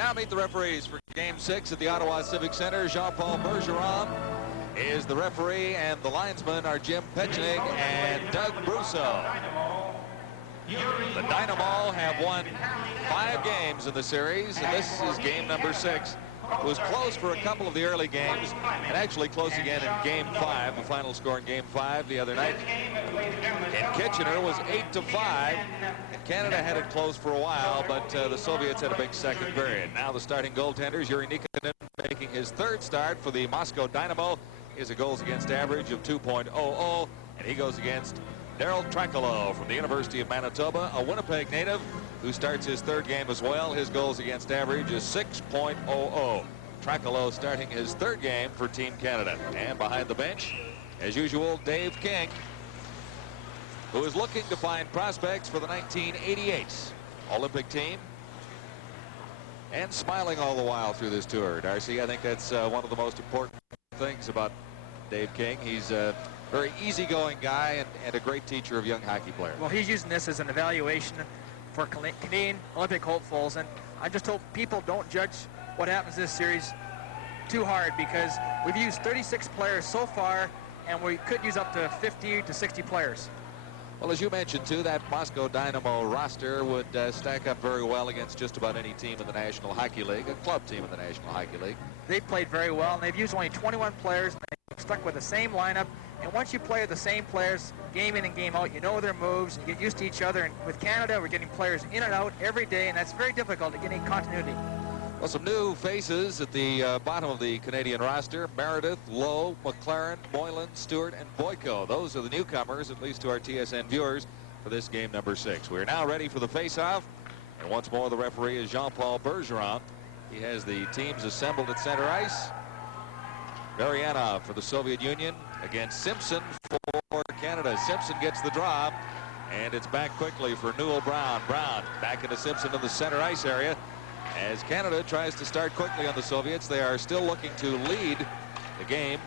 Now meet the referees for Game 6 at the Ottawa Civic Center. Jean-Paul Bergeron is the referee, and the linesmen are Jim Petchnig and Doug Brousseau. The Dynamo have won 5 games in the series, and this is game number 6. It was close for a couple of the early games, and actually close again in Game 5. The final score in Game 5 the other night in Kitchener was 8-5. And Canada had it close for a while, but the Soviets had a big second period. Now the starting goaltenders, Yuri Nikinin making his 3rd start for the Moscow Dynamo. He has a goals against average of 2.00, and he goes against Daryl Trakalo from the University of Manitoba, a Winnipeg native who starts his 3rd game as well. His goals against average is 6.00. Trakalo starting his 3rd game for Team Canada. And behind the bench, as usual, Dave King, who is looking to find prospects for the 1988 Olympic team, and smiling all the while through this tour. Darcy, I think that's one of the most important things about Dave King. He's a very easygoing guy and a great teacher of young hockey players. Well, he's using this as an evaluation for Canadian Olympic hopefuls, and I just hope people don't judge what happens this series too hard, because we've used 36 players so far, and we could use up to 50 to 60 players. Well, as you mentioned, too, that Moscow Dynamo roster would stack up very well against just about any team in the National Hockey League, a club team in the National Hockey League. They've played very well, and they've used only 21 players, and they've stuck with the same lineup. And once you play with the same players game in and game out, you know their moves, and you get used to each other. And with Canada, we're getting players in and out every day, and that's very difficult to get any continuity. Well, some new faces at the bottom of the Canadian roster: Meredith, Lowe, McLaren, Moylan, Stewart, and Boyko. Those are the newcomers, at least to our TSN viewers, for this game number 6. We are now ready for the face-off. And once more, the referee is Jean-Paul Bergeron. He has the teams assembled at center ice. Varianov for the Soviet Union against Simpson for Canada. Simpson gets the draw, and it's back quickly for Newell Brown. Brown back into Simpson in the center ice area. As Canada tries to start quickly on the Soviets, they are still looking to lead the game,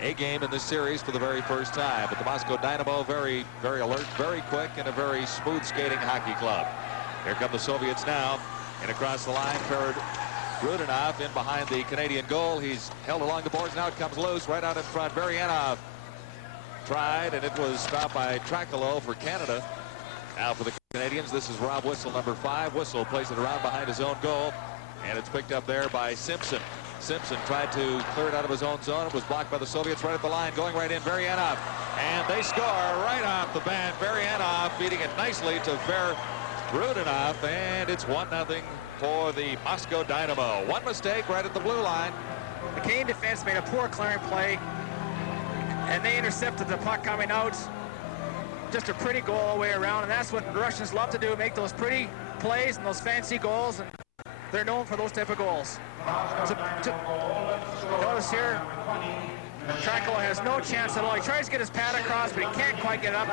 a game in this series for the very first time. But the Moscow Dynamo, very, very alert, very quick, and a very smooth skating hockey club. Here come the Soviets now, and across the line, Rudinov in behind the Canadian goal. He's held along the boards. Now it comes loose right out in front. Varianov tried, and it was stopped by Trakalo for Canada. Now for the Canadians, this is Rob Whistle, number 5. Whistle plays it around behind his own goal, and it's picked up there by Simpson. Simpson tried to clear it out of his own zone. It was blocked by the Soviets right at the line, going right in. Varianov, and they score right off the bat. Varianov feeding it nicely to Rudinov, and it's 1-0 for the Moscow Dynamo. One mistake right at the blue line. The Canadian defense made a poor clearing play, and they intercepted the puck coming out. Just a pretty goal all the way around, and that's what the Russians love to do, make those pretty plays and those fancy goals, and they're known for those type of goals. Notice here, Trakalo has no chance at all. He tries to get his pad across, but he can't quite get it up.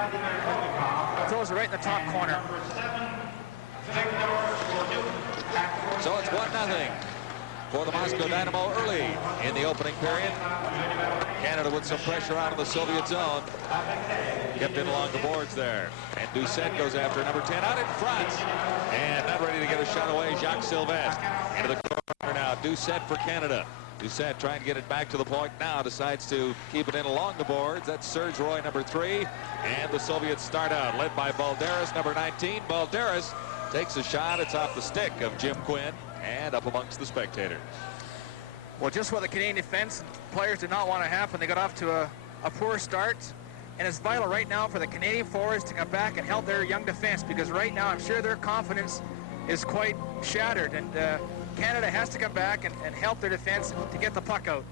Throws it right in the top corner. So it's 1-0 for the Moscow Dynamo early in the opening period. Canada with some pressure out of the Soviet zone. Kept it along the boards there. And Doucette goes after number 10 out in front. And not ready to get a shot away, Jacques Sylvestre. Into the corner now, Doucette for Canada. Doucette trying to get it back to the point now, decides to keep it in along the boards. That's Serge Roy, number 3. And the Soviets start out, led by Balderas, number 19. Balderas takes a shot. It's off the stick of Jim Quinn and up amongst the spectators. Well, just what the Canadian defense players did not want to happen. They got off to a poor start, and it's vital right now for the Canadian forwards to come back and help their young defense, because right now I'm sure their confidence is quite shattered, and Canada has to come back and help their defense to get the puck out.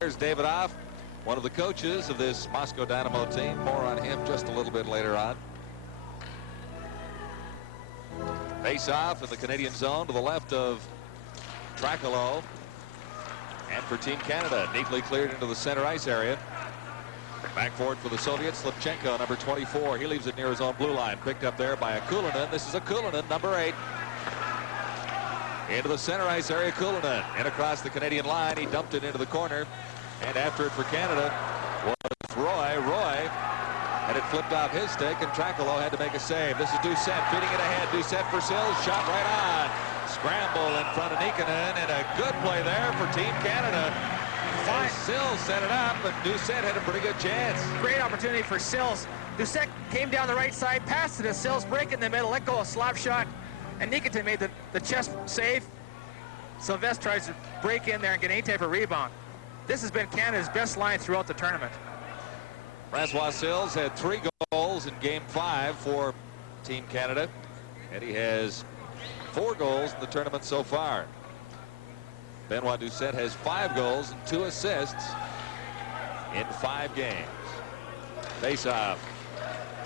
There's Davidoff, one of the coaches of this Moscow Dynamo team. More on him just a little bit later on. Face off in the Canadian zone to the left of Trakalo. And for Team Canada, neatly cleared into the center ice area. Back forward for the Soviets, Slipchenko, number 24. He leaves it near his own blue line. Picked up there by Akulinen. This is Akulinen, number 8. Into the center ice area, Kulinen. And across the Canadian line, he dumped it into the corner. And after it for Canada was Roy. Roy had it flipped off his stick, and Trakalo had to make a save. This is Doucette feeding it ahead. Doucette for Sills, shot right on. scramble in front of Nikkanen, and a good play there for Team Canada. Sills set it up, but Doucette had a pretty good chance. Great opportunity for Sills. Doucette came down the right side, passed it to Sills, break in the middle, let go a slap shot, and Nikkanen made the chest save. Sylvestre tries to break in there and get any type of rebound. This has been Canada's best line throughout the tournament. Francois Sills had 3 goals in Game 5 for Team Canada, and he has 4 goals in the tournament so far. Benoit Doucette has 5 goals and 2 assists in 5 games. Face-off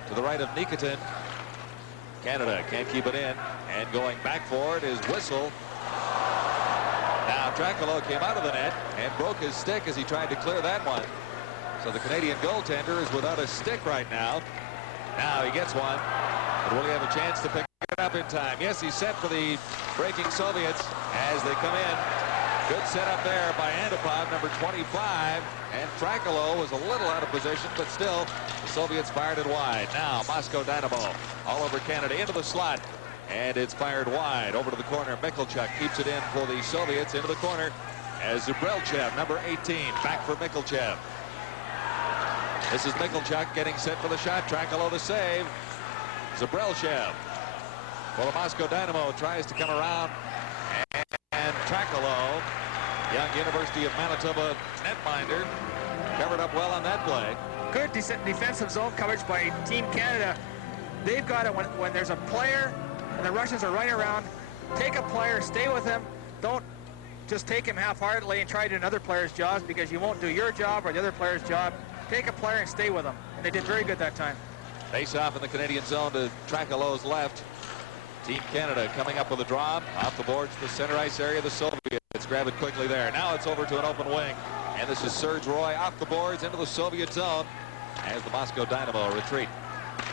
to the right of Nikkanen. Canada can't keep it in, and going back for it is Whistle. Now Tracolo came out of the net and broke his stick as he tried to clear that one. So the Canadian goaltender is without a stick right now. Now he gets one, but will he have a chance to pick it up in time? Yes, he's set for the breaking Soviets as they come in. Good setup there by Antipov, number 25, and Tracolo was a little out of position, but still the Soviets fired it wide. Now Moscow Dynamo all over Canada into the slot, and it's fired wide over to the corner. Mikhalchuk keeps it in for the Soviets into the corner as Zubrelchev, number 18, back for Mikhalchev. This is Mikhalchuk getting set for the shot. Tracolo the save. Zubrelchev. Well, the Moscow Dynamo tries to come around, and Tracolo, young University of Manitoba netminder, covered up well on that play. Good defensive zone coverage by Team Canada. They've got it when there's a player and the Russians are running around. Take a player, stay with him. Don't just take him half-heartedly and try to do another player's job, because you won't do your job or the other player's job. Take a player and stay with him. And they did very good that time. Face off in the Canadian zone to Tracolo's left. Team Canada coming up with a draw off the boards to the center ice area. The Soviets grab it quickly there. Now it's over to an open wing. And this is Serge Roy off the boards into the Soviet zone as the Moscow Dynamo retreat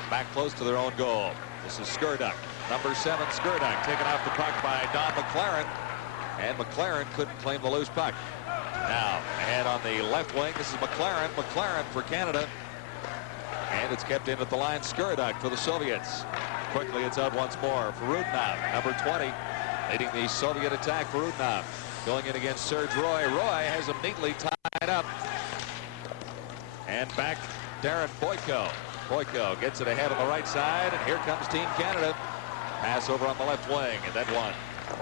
back close to their own goal. This is Skurduk, number 7 Skurduk, taken off the puck by Don McLaren. And McLaren couldn't claim the loose puck. Now ahead on the left wing, this is McLaren. McLaren for Canada. And it's kept in at the line. Skurduk for the Soviets. Quickly it's out once more for Rudnov, number 20, leading the Soviet attack for Rudnov. Going in against Serge Roy. Roy has him neatly tied up. And back Darren Boyko. Boyko gets it ahead on the right side, and here comes Team Canada. Pass over on the left wing, and that one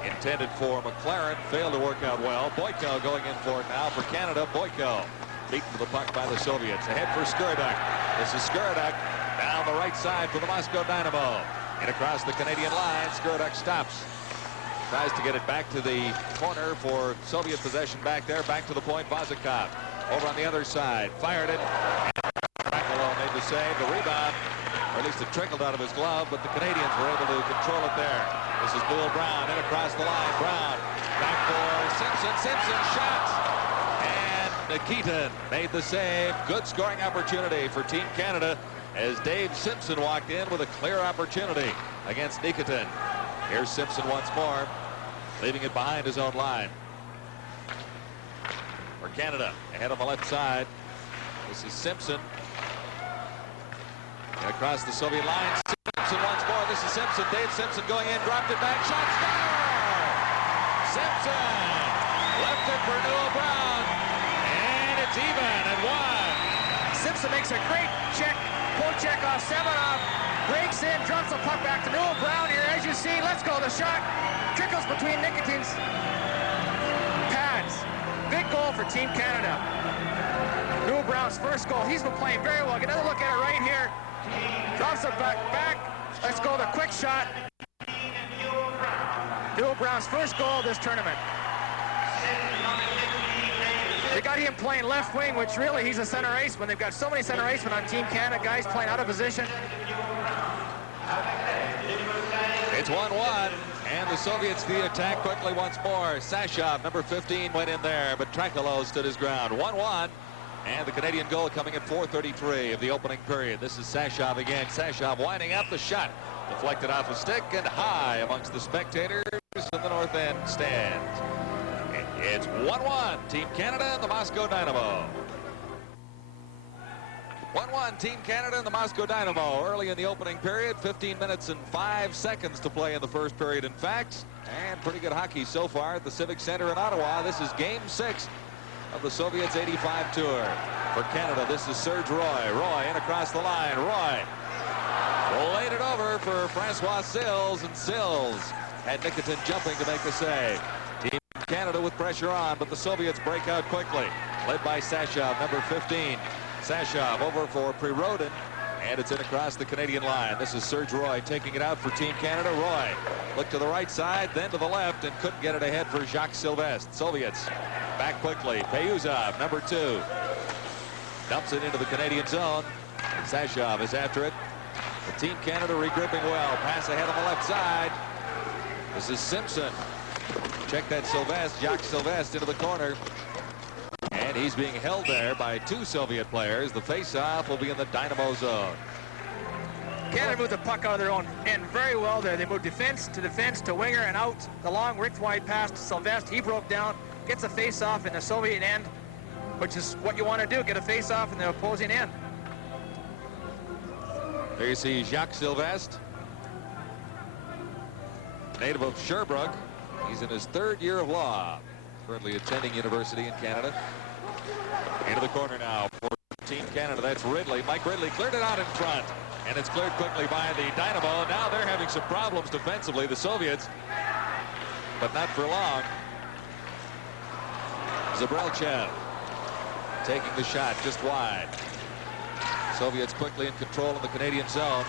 intended for McLaren failed to work out well. Boyko going in for it now for Canada. Boyko beaten to the puck by the Soviets. Ahead for Skurduk. This is Skurduk down the right side for the Moscow Dynamo. And across the Canadian line, Skurduk stops. Tries to get it back to the corner for Soviet possession back there. Back to the point, Vazikov. Over on the other side, fired it. Tracolo made the save, the rebound, or at least it trickled out of his glove, but the Canadians were able to control it there. This is Bill Brown in across the line. Brown back for Simpson. Simpson shot. And Nikitin made the save. Good scoring opportunity for Team Canada as Dave Simpson walked in with a clear opportunity against Nikitin. Here's Simpson once more, leaving it behind his own line. For Canada, ahead on the left side, this is Simpson. And across the Soviet line, Simpson once more. This is Simpson. Dave Simpson going in, dropped it back, shot, score! Simpson left it for Newell Brown, and it's even at 1. Simpson makes a great check, pull check off Semenov, breaks in, drops the puck back to Newell Brown here. As you see, let's go. The shot trickles between Nikitin's pads. Big goal for Team Canada. Newell Brown's first goal. He's been playing very well. Get another look at it right here. Drops it back. Let's go. The quick shot. Newell Brown's first goal of this tournament. They got him playing left wing, which really he's a center iceman. They've got so many center icemen on Team Canada, guys playing out of position. It's 1-1, and the Soviets the attack quickly once more. Sashov, number 15, went in there, but Tracolo stood his ground. 1-1, and the Canadian goal coming at 4:33 of the opening period. This is Sashov again. Sashov winding up the shot. Deflected off a stick and high amongst the spectators in the north end stands. It's 1-1, Team Canada and the Moscow Dynamo. 1-1, Team Canada and the Moscow Dynamo. Early in the opening period, 15 minutes and 5 seconds to play in the first period, in fact. And pretty good hockey so far at the Civic Center in Ottawa. This is Game 6 of the Soviets' 85 tour. For Canada, this is Serge Roy. Roy in across the line. Roy laid it over for Francois Sills, and Sills had Nikitin jumping to make the save. Team Canada with pressure on, but the Soviets break out quickly. Led by Sashov, number 15. Sashov over for Prirodin, and it's in across the Canadian line. This is Serge Roy taking it out for Team Canada. Roy looked to the right side, then to the left, and couldn't get it ahead for Jacques Sylvestre. Soviets back quickly. Payuzov, number 2. Dumps it into the Canadian zone. And Sashov is after it. The Team Canada regripping well. Pass ahead on the left side. This is Simpson. Check that Sylvestre, Jacques Sylvestre into the corner. And he's being held there by 2 Soviet players. The face-off will be in the Dynamo zone. Canada moved the puck out of their own end very well there. They moved defense to winger and out. The long Rick wide pass to Sylvestre. He broke down, gets a face-off in the Soviet end, which is what you want to do, get a face-off in the opposing end. There you see Jacques Sylvestre, native of Sherbrooke. He's in his 3rd year of law, currently attending university in Canada. Into the corner now for Team Canada. That's Ridley. Mike Ridley cleared it out in front, and it's cleared quickly by the Dynamo. Now they're having some problems defensively, the Soviets, but not for long. Zabrelchev taking the shot just wide. Soviets quickly in control in the Canadian zone.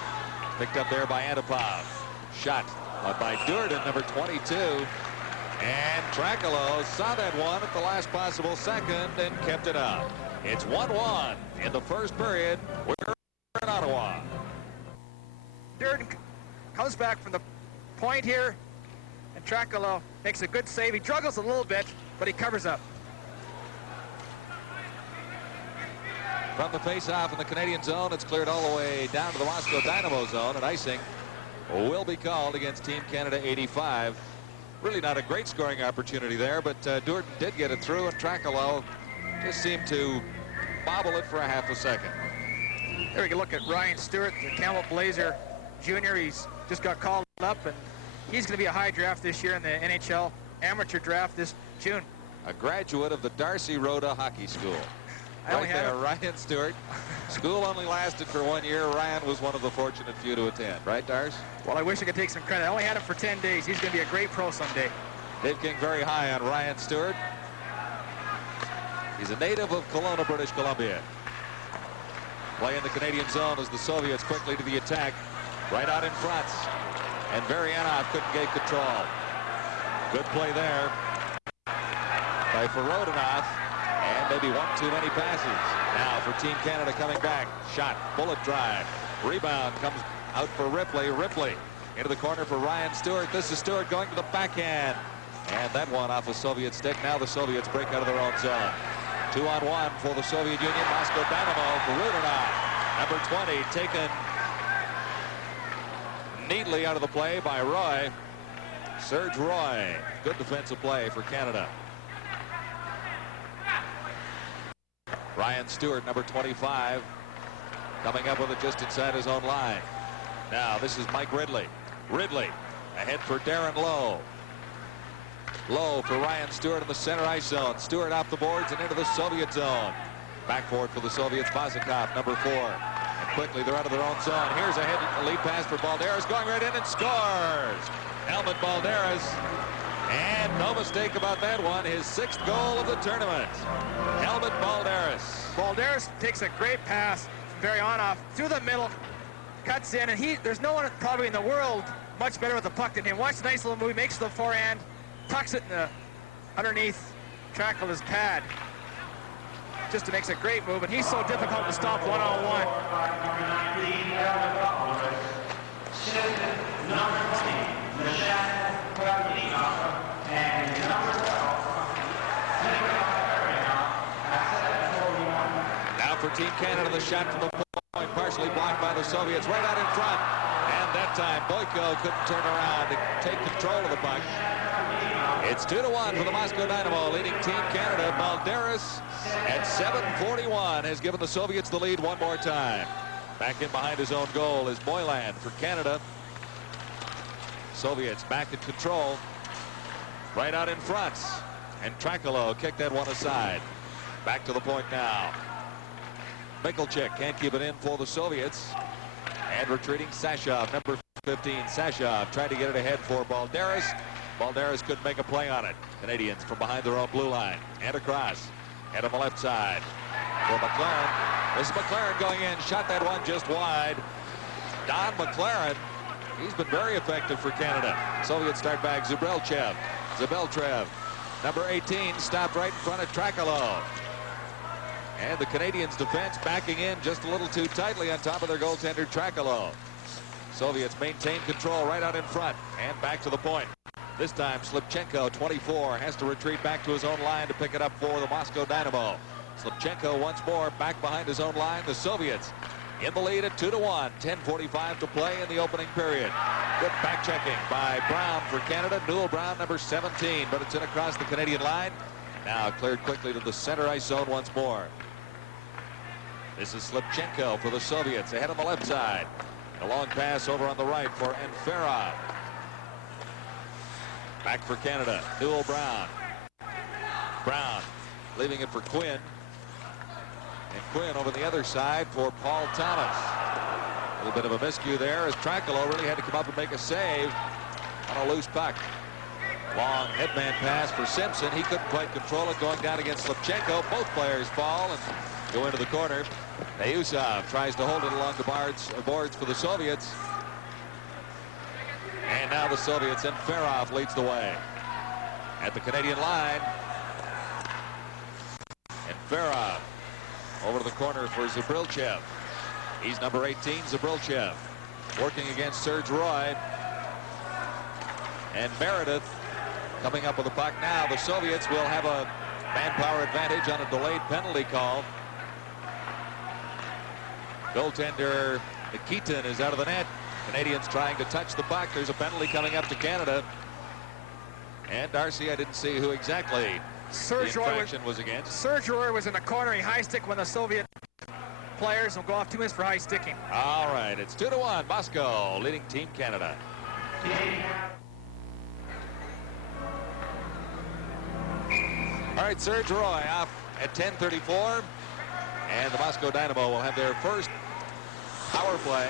Picked up there by Antipov. Shot by Durden, number 22. And Trakalo saw that one at the last possible second and kept it up. It's 1-1 in the first period. We're in Ottawa. Durden comes back from the point here, and Trakalo makes a good save. He juggles a little bit, but he covers up. From the face-off in the Canadian zone, it's cleared all the way down to the Moscow Dynamo zone, and icing will be called against Team Canada 85. Really not a great scoring opportunity there, but Durden did get it through, and Trakalo just seemed to bobble it for a half a second. There we can look at Ryan Stewart, the Camel Blazer Jr. He's just got called up, and he's going to be a high draft this year in the NHL amateur draft this June. A graduate of the Darcy Rhoda Hockey School. Right there, Ryan Stewart. School only lasted for 1 year. Ryan was one of the fortunate few to attend. Right, Darce? Well, I wish I could take some credit. I only had him for 10 days. He's going to be a great pro someday. Dave King very high on Ryan Stewart. He's a native of Kelowna, British Columbia. Play in the Canadian zone as the Soviets quickly to the attack. Right out in front. And Varianov couldn't get control. Good play there by Ferodinov. And maybe one too many passes. Now for Team Canada coming back. Shot, bullet drive. Rebound comes out for Ripley. Ripley into the corner for Ryan Stewart. This is Stewart going to the backhand. And that one off a Soviet stick. Now the Soviets break out of their own zone. 2-on-1 for the Soviet Union. Moscow Dynamo for Rudinov. Number 20 taken neatly out of the play by Roy. Serge Roy. Good defensive play for Canada. Ryan Stewart, number 25, coming up with it just inside his own line. Now this is Mike Ridley. Ridley ahead for Darren Lowe. Lowe for Ryan Stewart in the center ice zone. Stewart off the boards and into the Soviet zone. Back forward for the Soviets, Vazikov, number 4. And quickly they're out of their own zone. Here's a lead pass for Balderas, going right in and scores. Helmut Balderas. And no mistake about that one, his 6th goal of the tournament. Helmut Balderas. Balderas takes a great pass from Varianov through the middle, cuts in, and there's no one probably in the world much better with the puck than him. Watch the nice little move, makes the forehand, tucks it in the underneath Trakalo's pad. Just makes a great move, and he's so difficult to stop one-on-one. Now for Team Canada, the shot from the point, partially blocked by the Soviets, right out in front. And that time, Boyko couldn't turn around to take control of the puck. It's 2-1 for the Moscow Dynamo, leading Team Canada. Balderas at 7:41 has given the Soviets the lead one more time. Back in behind his own goal is Moylan for Canada. Soviets back in control. Right out in front. And Trakalo kicked that one aside. Back to the point now. Mikulchik can't keep it in for the Soviets. And retreating Sashov, number 15. Sashov tried to get it ahead for Balderas. Balderas couldn't make a play on it. Canadians from behind their own blue line. And across. And on the left side for McLaren. This is McLaren going in. Shot that one just wide. Don McLaren. He's been very effective for Canada. Soviets start back. Zubelchev. Zubeltrev. Number 18 stopped right in front of Trakalo. And the Canadians' defense backing in just a little too tightly on top of their goaltender Trakalo. Soviets maintain control right out in front and back to the point. This time Slipchenko, 24, has to retreat back to his own line to pick it up for the Moscow Dynamo. Slipchenko once more back behind his own line. The Soviets in the lead at 2-1. 10:45 to play in the opening period. Good back checking by Brown for Canada. Newell Brown, number 17, but it's in across the Canadian line. Now cleared quickly to the center ice zone once more. This is Slipchenko for the Soviets ahead on the left side. A long pass over on the right for Enferov. Back for Canada. Newell Brown. Brown leaving it for Quinn. And Quinn over the other side for Paul Thomas. A little bit of a miscue there as Trakalo really had to come up and make a save on a loose puck. Long headman pass for Simpson. He couldn't quite control it going down against Slipchenko. Both players fall and go into the corner. Nayusov tries to hold it along the boards for the Soviets. And now the Soviets, and Ferov leads the way. At the Canadian line. And Ferov over to the corner for Zubelchev. He's number 18, Zubelchev. Working against Serge Roy. And Meredith coming up with the puck now. The Soviets will have a manpower advantage on a delayed penalty call. Goaltender Nikitin is out of the net. Canadians trying to touch the puck. There's a penalty coming up to Canada. And Darcy, I didn't see who exactly the infraction was against. Serge Roy was in the corner. He high stick when the Soviet players will go off 2 minutes for high sticking. All right, it's 2-1. Moscow leading Team Canada. All right, Serge Roy off at 10:34. And the Moscow Dynamo will have their first power play.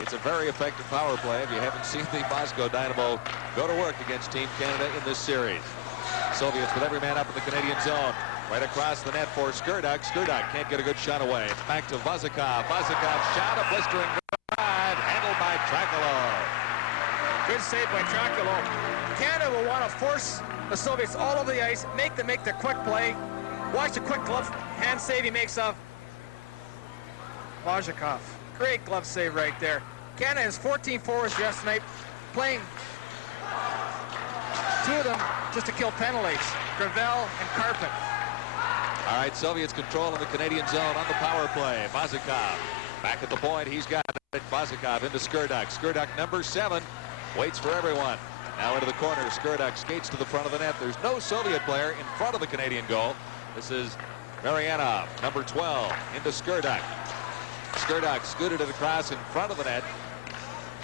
It's a very effective power play. If you haven't seen the Moscow Dynamo go to work against Team Canada in this series. Soviets with every man up in the Canadian zone. Right across the net for Skurduk. Skurduk can't get a good shot away. Back to Vazikov. Vazikov shot, a blistering drive, handled by Trakalo. Good save by Trakalo. Canada will want to force the Soviets all over the ice, make them make their quick play. Watch the quick glove hand save he makes of Vazikov. Great glove save right there. Canada has 14 forwards yesterday, playing 2 of them just to kill penalties. Gravel and Carpet. All right, Soviets control in the Canadian zone on the power play. Vazikov back at the point. He's got it. Vazikov into Skurduk. Skurduk, number 7, waits for everyone. Now into the corner. Skurduk skates to the front of the net. There's no Soviet player in front of the Canadian goal. This is Marianov, number 12, into Skurduk. Skurduk scooted it across in front of the net.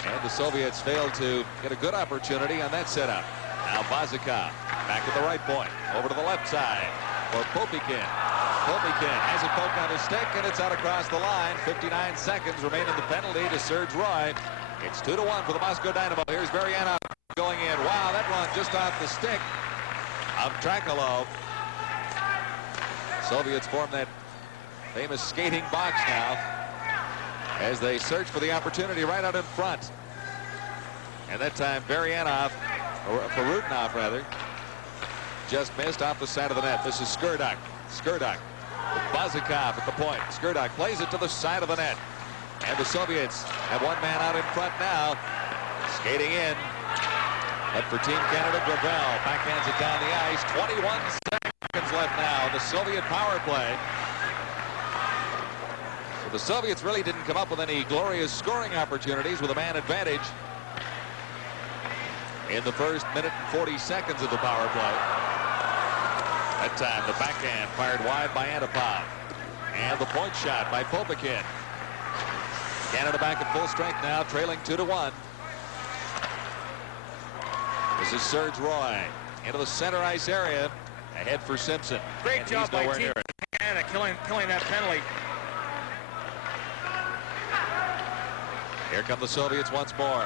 And the Soviets failed to get a good opportunity on that setup. Now Vazikov back at the right point. Over to the left side for Popikin. Popikin has it poked on his stick, and it's out across the line. 59 seconds remain in the penalty to Serge Roy. It's 2-1 for the Moscow Dynamo. Here's Marianov going in. Wow, that one just off the stick of Trakalo. Soviets form that famous skating box now as they search for the opportunity right out in front. And that time Baryanov, or Farutnov rather, just missed off the side of the net. This is Skurduk. Skurduk with Vazikov at the point. Skurduk plays it to the side of the net. And the Soviets have 1 man out in front now. Skating in. But for Team Canada, Gravel backhands it down the ice. 21 seconds left now. The Soviet power play. So the Soviets really didn't come up with any glorious scoring opportunities with a man advantage. in the first minute and 40 seconds of the power play. That time the backhand fired wide by Antipov. And the point shot by Popikin. Canada back at full strength now, trailing 2-1. This is Serge Roy into the center ice area. Ahead for Simpson. Great job by Team Canada killing that penalty. Here come the Soviets once more.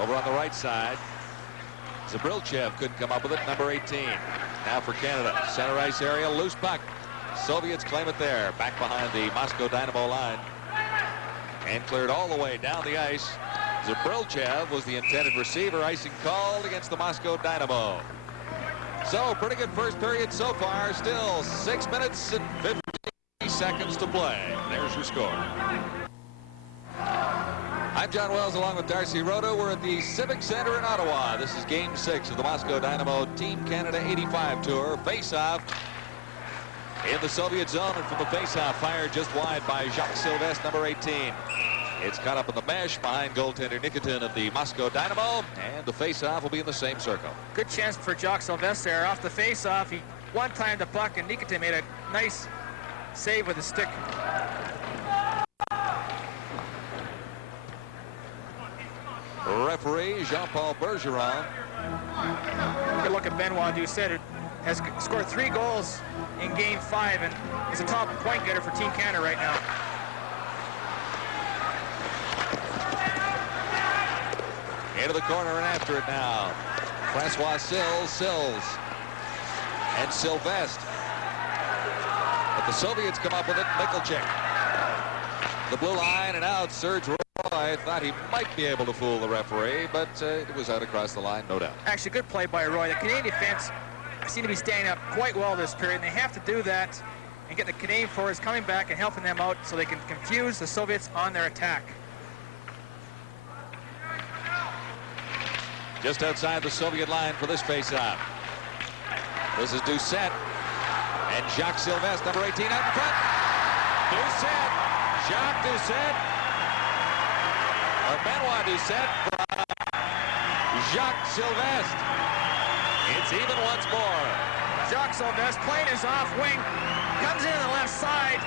Over on the right side. Zabrilchev couldn't come up with it. Number 18. Now for Canada. Center ice area. Loose puck. Soviets claim it there. Back behind the Moscow Dynamo line. And cleared all the way down the ice. Zabrilchev was the intended receiver. Icing called against the Moscow Dynamo. So pretty good first period so far. Still 6 minutes and 50 seconds to play. There's your score. I'm John Wells along with Darcy Roto. We're at the Civic Center in Ottawa. This is Game 6 of the Moscow Dynamo Team Canada 85 Tour. Face-off in the Soviet zone, and from the face-off fired just wide by Jacques Sylvestre, number 18. It's caught up in the mesh behind goaltender Nikitin of the Moscow Dynamo, and the face-off will be in the same circle. Good chance for Jacques Sylvestre there. Off the face-off, he one-timed the puck, and Nikitin made a nice save with his stick. Referee Jean-Paul Bergeron. Good look at Benoit Doucet, who has scored 3 goals in Game 5 and is a top point getter for Team Canada right now. Into the corner and after it now. Francois Sills, and Sylvestre. But the Soviets come up with it. Mikhalchik. The blue line and out. Serge Roy thought he might be able to fool the referee, but it was out across the line, no doubt. Actually, good play by Roy. The Canadian defense seem to be standing up quite well this period, and they have to do that and get the Canadian forwards coming back and helping them out so they can confuse the Soviets on their attack. Just outside the Soviet line for this face-off. This is Doucet and Jacques Sylvestre, number 18, out in front. Doucet, Jacques Doucet, or Benoit Doucet from Jacques Sylvestre. It's even once more. Jacques Sylvestre playing his off wing, comes in on the left side,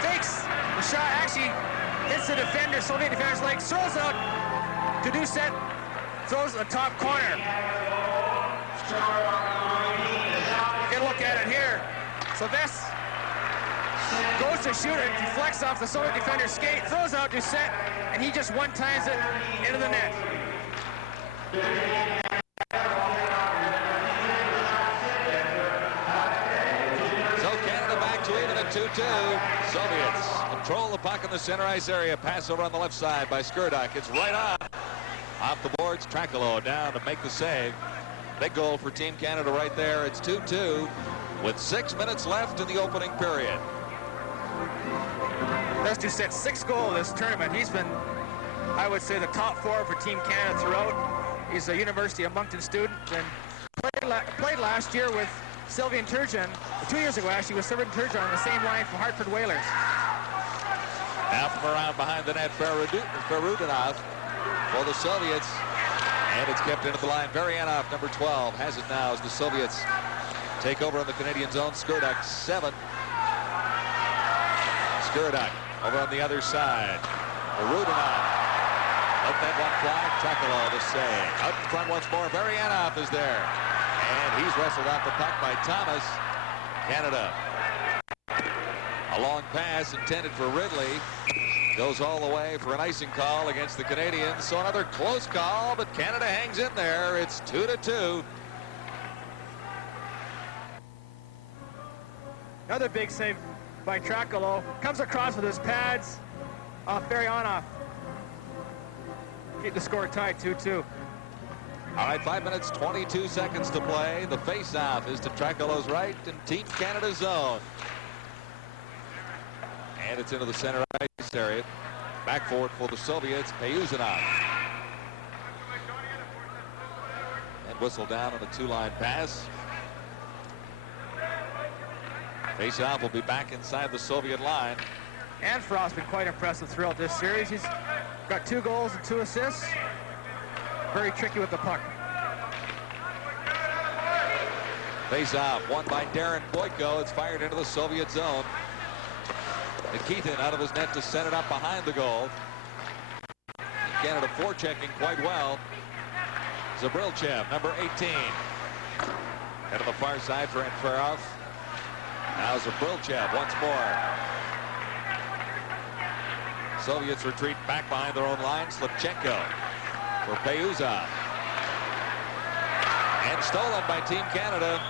fakes the shot, actually hits the defender, Soviet defender's leg, throws out to Doucet, throws the top corner. Get a look at it here. Sylvestre goes to shoot it, deflects off the Soviet defender's skate, throws out Doucet, and he just one-times it into the net. So Canada back to even at 2-2. Soviets control the puck in the center ice area. Pass over on the left side by Skurdok. It's right on. Off the boards, Trakalo down to make the save. Big goal for Team Canada right there. It's 2-2 with 6 minutes left in the opening period. That's Doucet's 6th goal of this tournament. He's been, I would say, the top 4 for Team Canada throughout. He's a University of Moncton student and played last year with Sylvain Turgeon, 2 years ago actually, with Sylvain Turgeon on the same line for Hartford Whalers. Now from around behind the net, Ferudinov for the Soviets, and it's kept into the line. Varianov, number 12, has it now as the Soviets take over on the Canadian zone. Skurdok 7. Skurdok over on the other side. Ferudinov let that one fly. Trakalo to save. Out in front once more. Varianov is there, and he's wrestled off the puck by Thomas. Canada. A long pass intended for Ridley. Goes all the way for an icing call against the Canadians. So another close call, but Canada hangs in there. It's 2-2. Another big save by Trakalo. Comes across with his pads off Barionov. Keep the score tied, 2-2. All right, 5 minutes, 22 seconds to play. The face-off is to Trakalo's right in Team Canada's zone. And it's into the center ice area. Back forward for the Soviets, Payuzanov. And whistle down on a 2-line pass. Face-off will be back inside the Soviet line. And Frost's been quite impressive throughout this series. He's got 2 goals and 2 assists. very tricky with the puck. Face off, won by Darren Boyko. It's fired into the Soviet zone. Nikitin out of his net to set it up behind the goal. Canada forechecking quite well. Zabrilchev, number 18. Head to the far side for Antferov. Now Zabrilchev once more. Soviets retreat back behind their own line. Slipchenko for Payuzov. And stolen by Team Canada.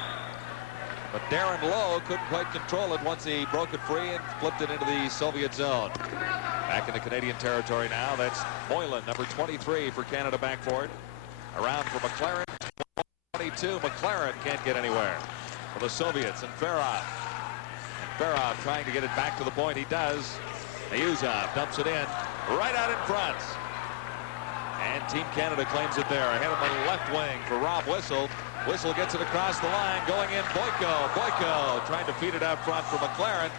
But Darren Lowe couldn't quite control it once he broke it free and flipped it into the Soviet zone. Back into Canadian territory now. That's Moylan, number 23 for Canada back for it. Around for McLaren, 22. McLaren can't get anywhere for the Soviets. And Farov trying to get it back to the point. He does. Ayuzov dumps it in right out in front. And Team Canada claims it there. Ahead of the left wing for Rob Whistle. Whistle gets it across the line. Going in Boyko. Boyko trying to feed it out front for McLaren.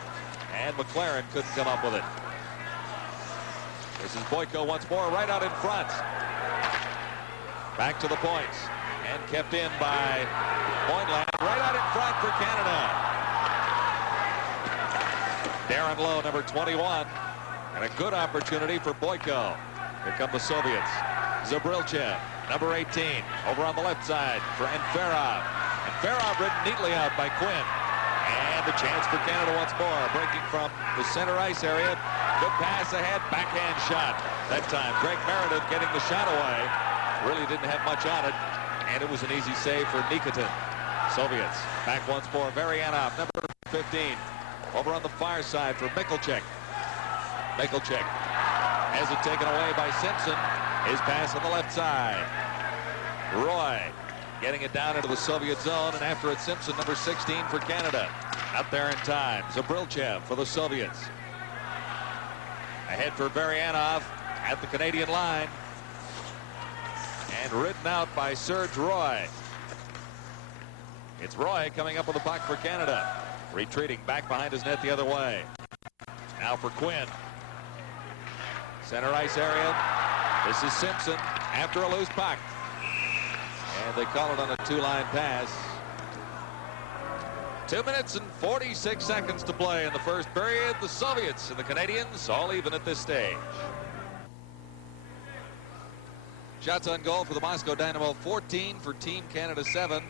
And McLaren couldn't come up with it. This is Boyko once more right out in front. Back to the points. And kept in by Moylan. Right out in front for Canada. Darren Lowe, number 21. And a good opportunity for Boyko. Here come the Soviets. Zabrilchev, number 18, over on the left side for Antferov. Antferov ridden neatly out by Quinn. And a chance for Canada once more. Breaking from the center ice area. Good pass ahead, backhand shot. That time, Greg Meredith getting the shot away. Really didn't have much on it. And it was an easy save for Nikitin. Soviets back once more. Varianov, number 15, over on the far side for Mikulchek. Mikulchek has it taken away by Simpson. His pass on the left side. Roy getting it down into the Soviet zone, and after it, Simpson, number 16 for Canada. Out there in time. Zabrilchev for the Soviets. Ahead for Varianov at the Canadian line. And ridden out by Serge Roy. It's Roy coming up with the puck for Canada. Retreating back behind his net the other way. Now for Quinn. Center ice area. This is Simpson after a loose puck. And they call it on a two-line pass. 2 minutes and 46 seconds to play in the first period. The Soviets and the Canadians all even at this stage. Shots on goal for the Moscow Dynamo, 14 for Team Canada 7.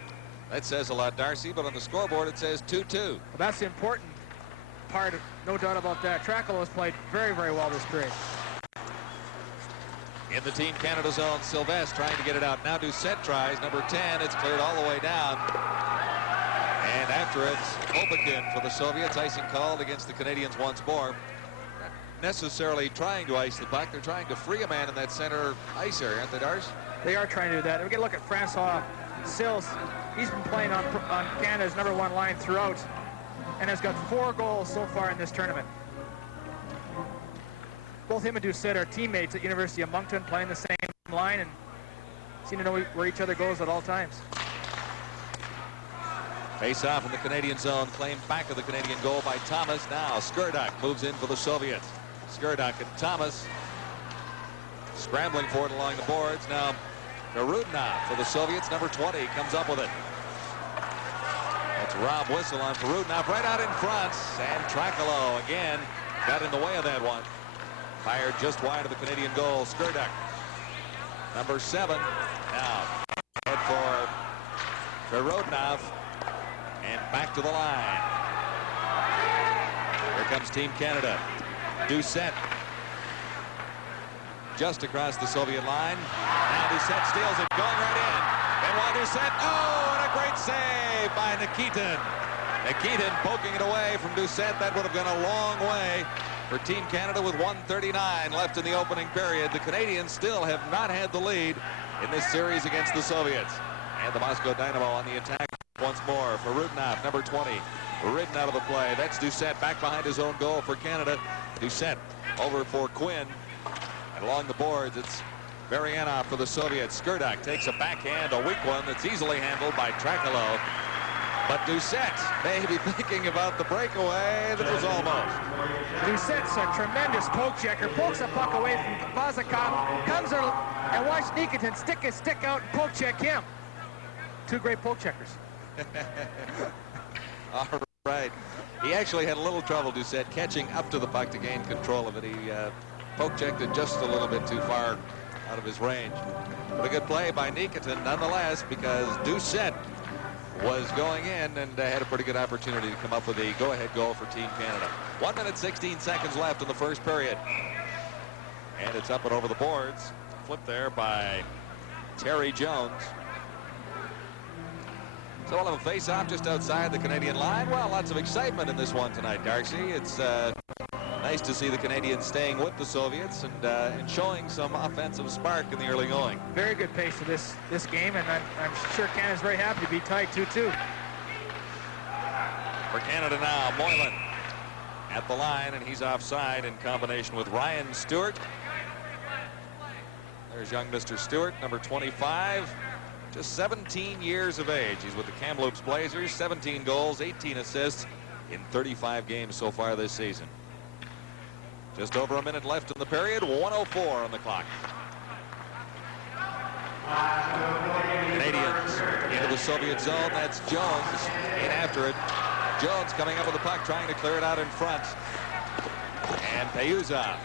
That says a lot, Darcy, but on the scoreboard it says 2-2. Well, that's the important part, no doubt about that. Trakalo has played very, very well this period. In the Team Canada zone, Sylvestre trying to get it out. Now Doucette tries, number 10. It's cleared all the way down. And after it, Obakin for the Soviets. Icing called against the Canadians once more. Not necessarily trying to ice the puck. They're trying to free a man in that center ice area, aren't they, Dars? They are trying to do that. And we get a look at Francois Sills. He's been playing on Canada's number one line throughout and has got 4 goals so far in this tournament. Both him and Doucette are teammates at University of Moncton, playing the same line and seem to know where each other goes at all times. Face off in the Canadian zone, claimed back of the Canadian goal by Thomas. Now Skurduk moves in for the Soviets. Skurduk and Thomas scrambling for it along the boards. Now Perudnov for the Soviets, number 20, comes up with it. That's Rob Whistle on Perudnov right out in front. And Trakalo again got in the way of that one. Fired just wide of the Canadian goal. Skurduk, number 7. Now head for Perudnov. And back to the line. Here comes Team Canada. Doucette just across the Soviet line. Now Doucette steals it, going right in. Benoit Doucette, oh, and a great save by Nikitin. Nikitin poking it away from Doucette. That would have gone a long way for Team Canada with 1:39 left in the opening period. The Canadians still have not had the lead in this series against the Soviets. And the Moscow Dynamo on the attack once more for Rudnov, number 20, ridden out of the play. That's Doucette back behind his own goal for Canada. Doucette over for Quinn. And along the boards, it's Varianov for the Soviets. Skurduk takes a backhand, a weak one that's easily handled by Trakalo. But Doucette may be thinking about the breakaway that was almost. Doucette's a tremendous poke checker. Pokes a puck away from Vazakov. Comes there and watch Nikitin stick his stick out and poke check him. Two great poke checkers. All right. He actually had a little trouble, Doucette, catching up to the puck to gain control of it. He poke checked it just a little bit too far out of his range. But a good play by Nikitin nonetheless, because Doucette was going in and had a pretty good opportunity to come up with a go-ahead goal for Team Canada. 1 minute 16 seconds left in the first period. And it's up and over the boards. Flipped there by Terry Jones. So we'll have a face-off just outside the Canadian line. Well, lots of excitement in this one tonight, Darcy. It's nice to see the Canadians staying with the Soviets and showing some offensive spark in the early going. Very good pace to this game, and I'm sure Canada's very happy to be tied 2-2. For Canada now, Moylan at the line, and he's offside in combination with Ryan Stewart. There's young Mr. Stewart, number 25. Just 17 years of age. He's with the Kamloops Blazers. 17 goals, 18 assists in 35 games so far this season. Just over a minute left in the period. 1:04 on the clock. Canadians into the Soviet zone. That's Jones in after it. Jones coming up with the puck, trying to clear it out in front. And Payuzov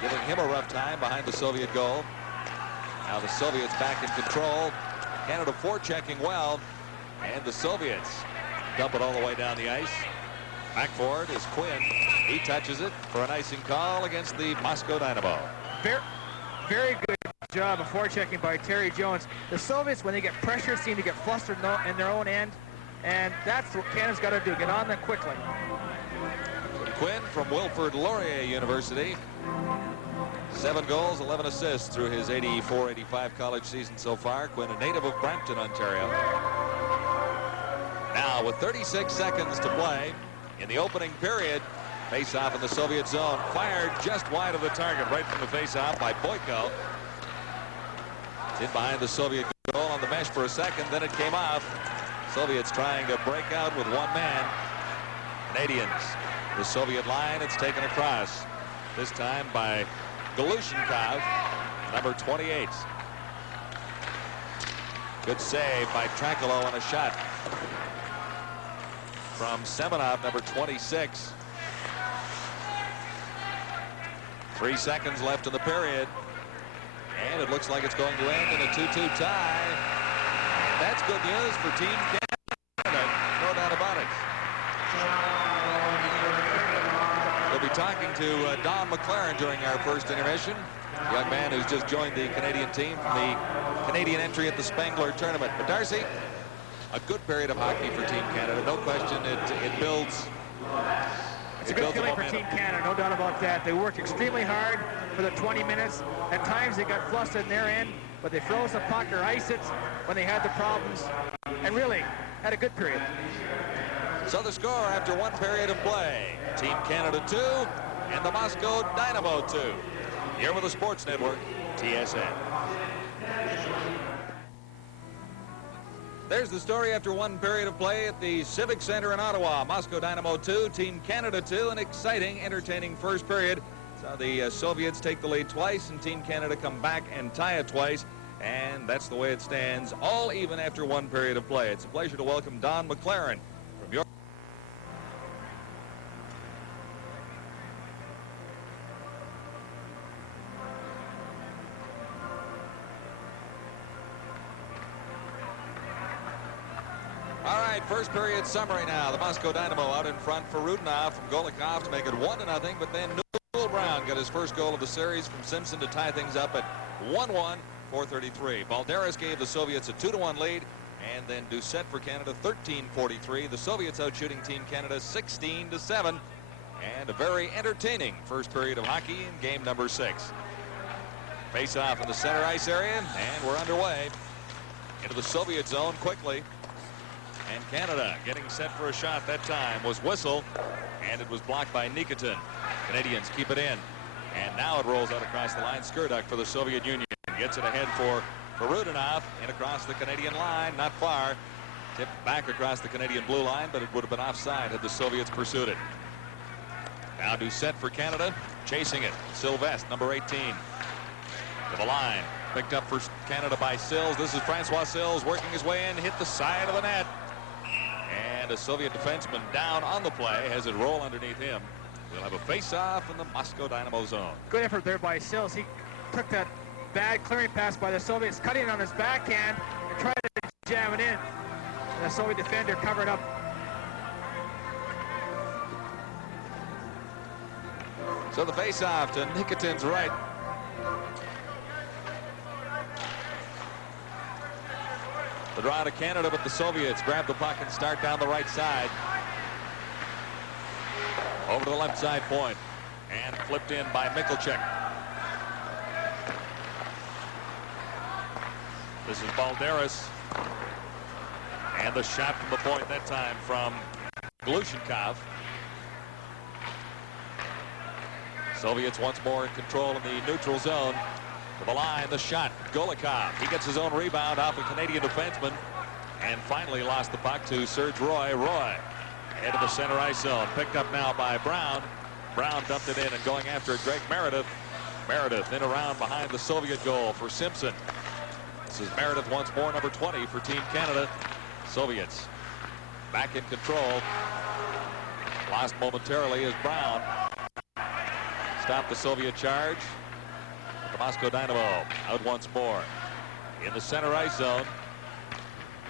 giving him a rough time behind the Soviet goal. Now the Soviets back in control. Canada forechecking well, and the Soviets dump it all the way down the ice. Back forward is Quinn. He touches it for an icing call against the Moscow Dynamo. Very good job of forechecking by Terry Jones. The Soviets, when they get pressure, seem to get flustered in their own end, and that's what Canada's got to do, get on them quickly. Quinn from Wilfrid Laurier University. 7 goals, 11 assists through his 84-85 college season so far. Quinn, a native of Brampton, Ontario. Now, with 36 seconds to play in the opening period, face-off in the Soviet zone. Fired just wide of the target, right from the face-off by Boyko. It's in behind the Soviet goal on the mesh for a second, then it came off. Soviets trying to break out with one man. Canadians, the Soviet line, it's taken across. This time by Galushenkov, number 28. Good save by Trakalo on a shot from Semenov, number 26. 3 seconds left in the period, and it looks like it's going to end in a 2-2 tie. And that's good news for Team Canada, no doubt about it. We'll be talking to Don McLaren during our first intermission. A young man who's just joined the Canadian team from the Canadian entry at the Spengler tournament. But Darcy, a good period of hockey for Team Canada. No question, it builds. It's a good feeling for Team Canada, no doubt about that. They worked extremely hard for the 20 minutes. At times they got flustered in their end, but they froze the puck or iced it when they had the problems, and really had a good period. So the score after 1 period of play, Team Canada 2 and the Moscow Dynamo 2. Here with the Sports Network, TSN. There's the story after 1 period of play at the Civic Center in Ottawa. Moscow Dynamo 2, Team Canada 2. An exciting, entertaining first period. So the Soviets take the lead twice, and Team Canada come back and tie it twice. And that's the way it stands, all even after 1 period of play. It's a pleasure to welcome Don McLaren from your... All right, first period summary now. The Moscow Dynamo out in front for Rudinov from Golikov to make it 1-0, but then Newell Brown got his first goal of the series from Simpson to tie things up at 1-1, 4:33. Balderas gave the Soviets a 2-1 lead, and then Doucette for Canada 13:43. The Soviets out shooting Team Canada 16-7, and a very entertaining first period of hockey in game number 6. Face off in the center ice area, and we're underway into the Soviet zone quickly. And Canada getting set for a shot that time was whistled, and it was blocked by Nikitin. Canadians keep it in, and now it rolls out across the line. Skurduk for the Soviet Union gets it ahead for Rudinov, and across the Canadian line, not far. Tipped back across the Canadian blue line, but it would have been offside had the Soviets pursued it. Now Doucette for Canada, chasing it. Sylvestre, number 18, to the line. Picked up for Canada by Sills. This is Francois Sills working his way in, hit the side of the net. And a Soviet defenseman down on the play has it roll underneath him. We'll have a face-off in the Moscow Dynamo zone. Good effort there by Sills. He took that bad clearing pass by the Soviets, cutting it on his backhand and tried to jam it in. And the Soviet defender covered up. So the face-off to Nikitin's right. The draw to Canada, but the Soviets grab the puck and start down the right side. Over to the left side point. And flipped in by Mikulchuk. This is Balderas. And the shot from the point that time from Glushenkov. Soviets once more in control in the neutral zone. To the line, the shot. Golikov. He gets his own rebound off a Canadian defenseman. And finally lost the puck to Serge Roy. Roy into the center ice zone. Picked up now by Brown. Brown dumped it in and going after it, Greg Meredith. Meredith in around behind the Soviet goal for Simpson. This is Meredith once more, number 20 for Team Canada. Soviets back in control. Lost momentarily is Brown. Stopped the Soviet charge. The Moscow Dynamo out once more. In the center ice zone,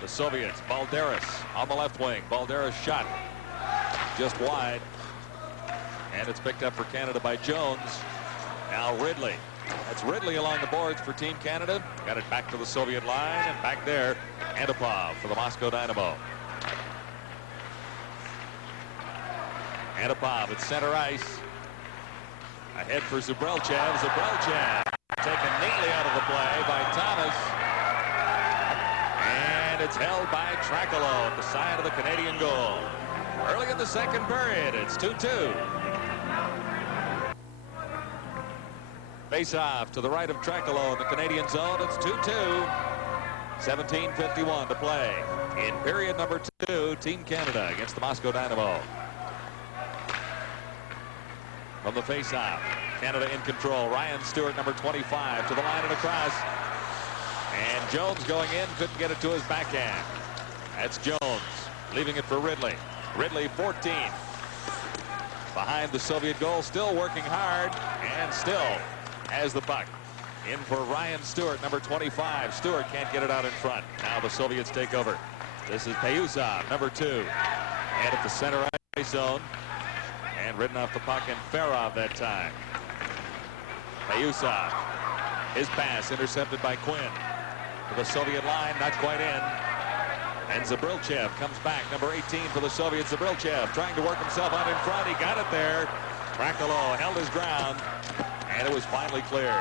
the Soviets. Balderas on the left wing. Balderas shot just wide. And it's picked up for Canada by Jones. Now Ridley. That's Ridley along the boards for Team Canada. Got it back to the Soviet line, and back there, Antipov for the Moscow Dynamo. Antipov at center ice. Ahead for Zubrelchev. Zubrelchev taken neatly out of the play by Thomas. And it's held by Trakalo at the side of the Canadian goal. Early in the second period, it's 2-2. Face-off to the right of Trakalo in the Canadian zone. It's 2-2. 17:51 to play. In period number 2, Team Canada against the Moscow Dynamo. From the face-off, Canada in control. Ryan Stewart, number 25, to the line and across. And Jones going in, couldn't get it to his backhand. That's Jones, leaving it for Ridley. Ridley, 14. Behind the Soviet goal, still working hard, and still has the puck. In for Ryan Stewart, number 25. Stewart can't get it out in front. Now the Soviets take over. This is Payusov, number 2. And at the center ice zone. And ridden off the puck, and Farov that time. Payusov. His pass intercepted by Quinn. To the Soviet line, not quite in. And Zabrilchev comes back, number 18 for the Soviets. Zabrilchev trying to work himself out in front. He got it there. Trakalo held his ground, and it was finally cleared.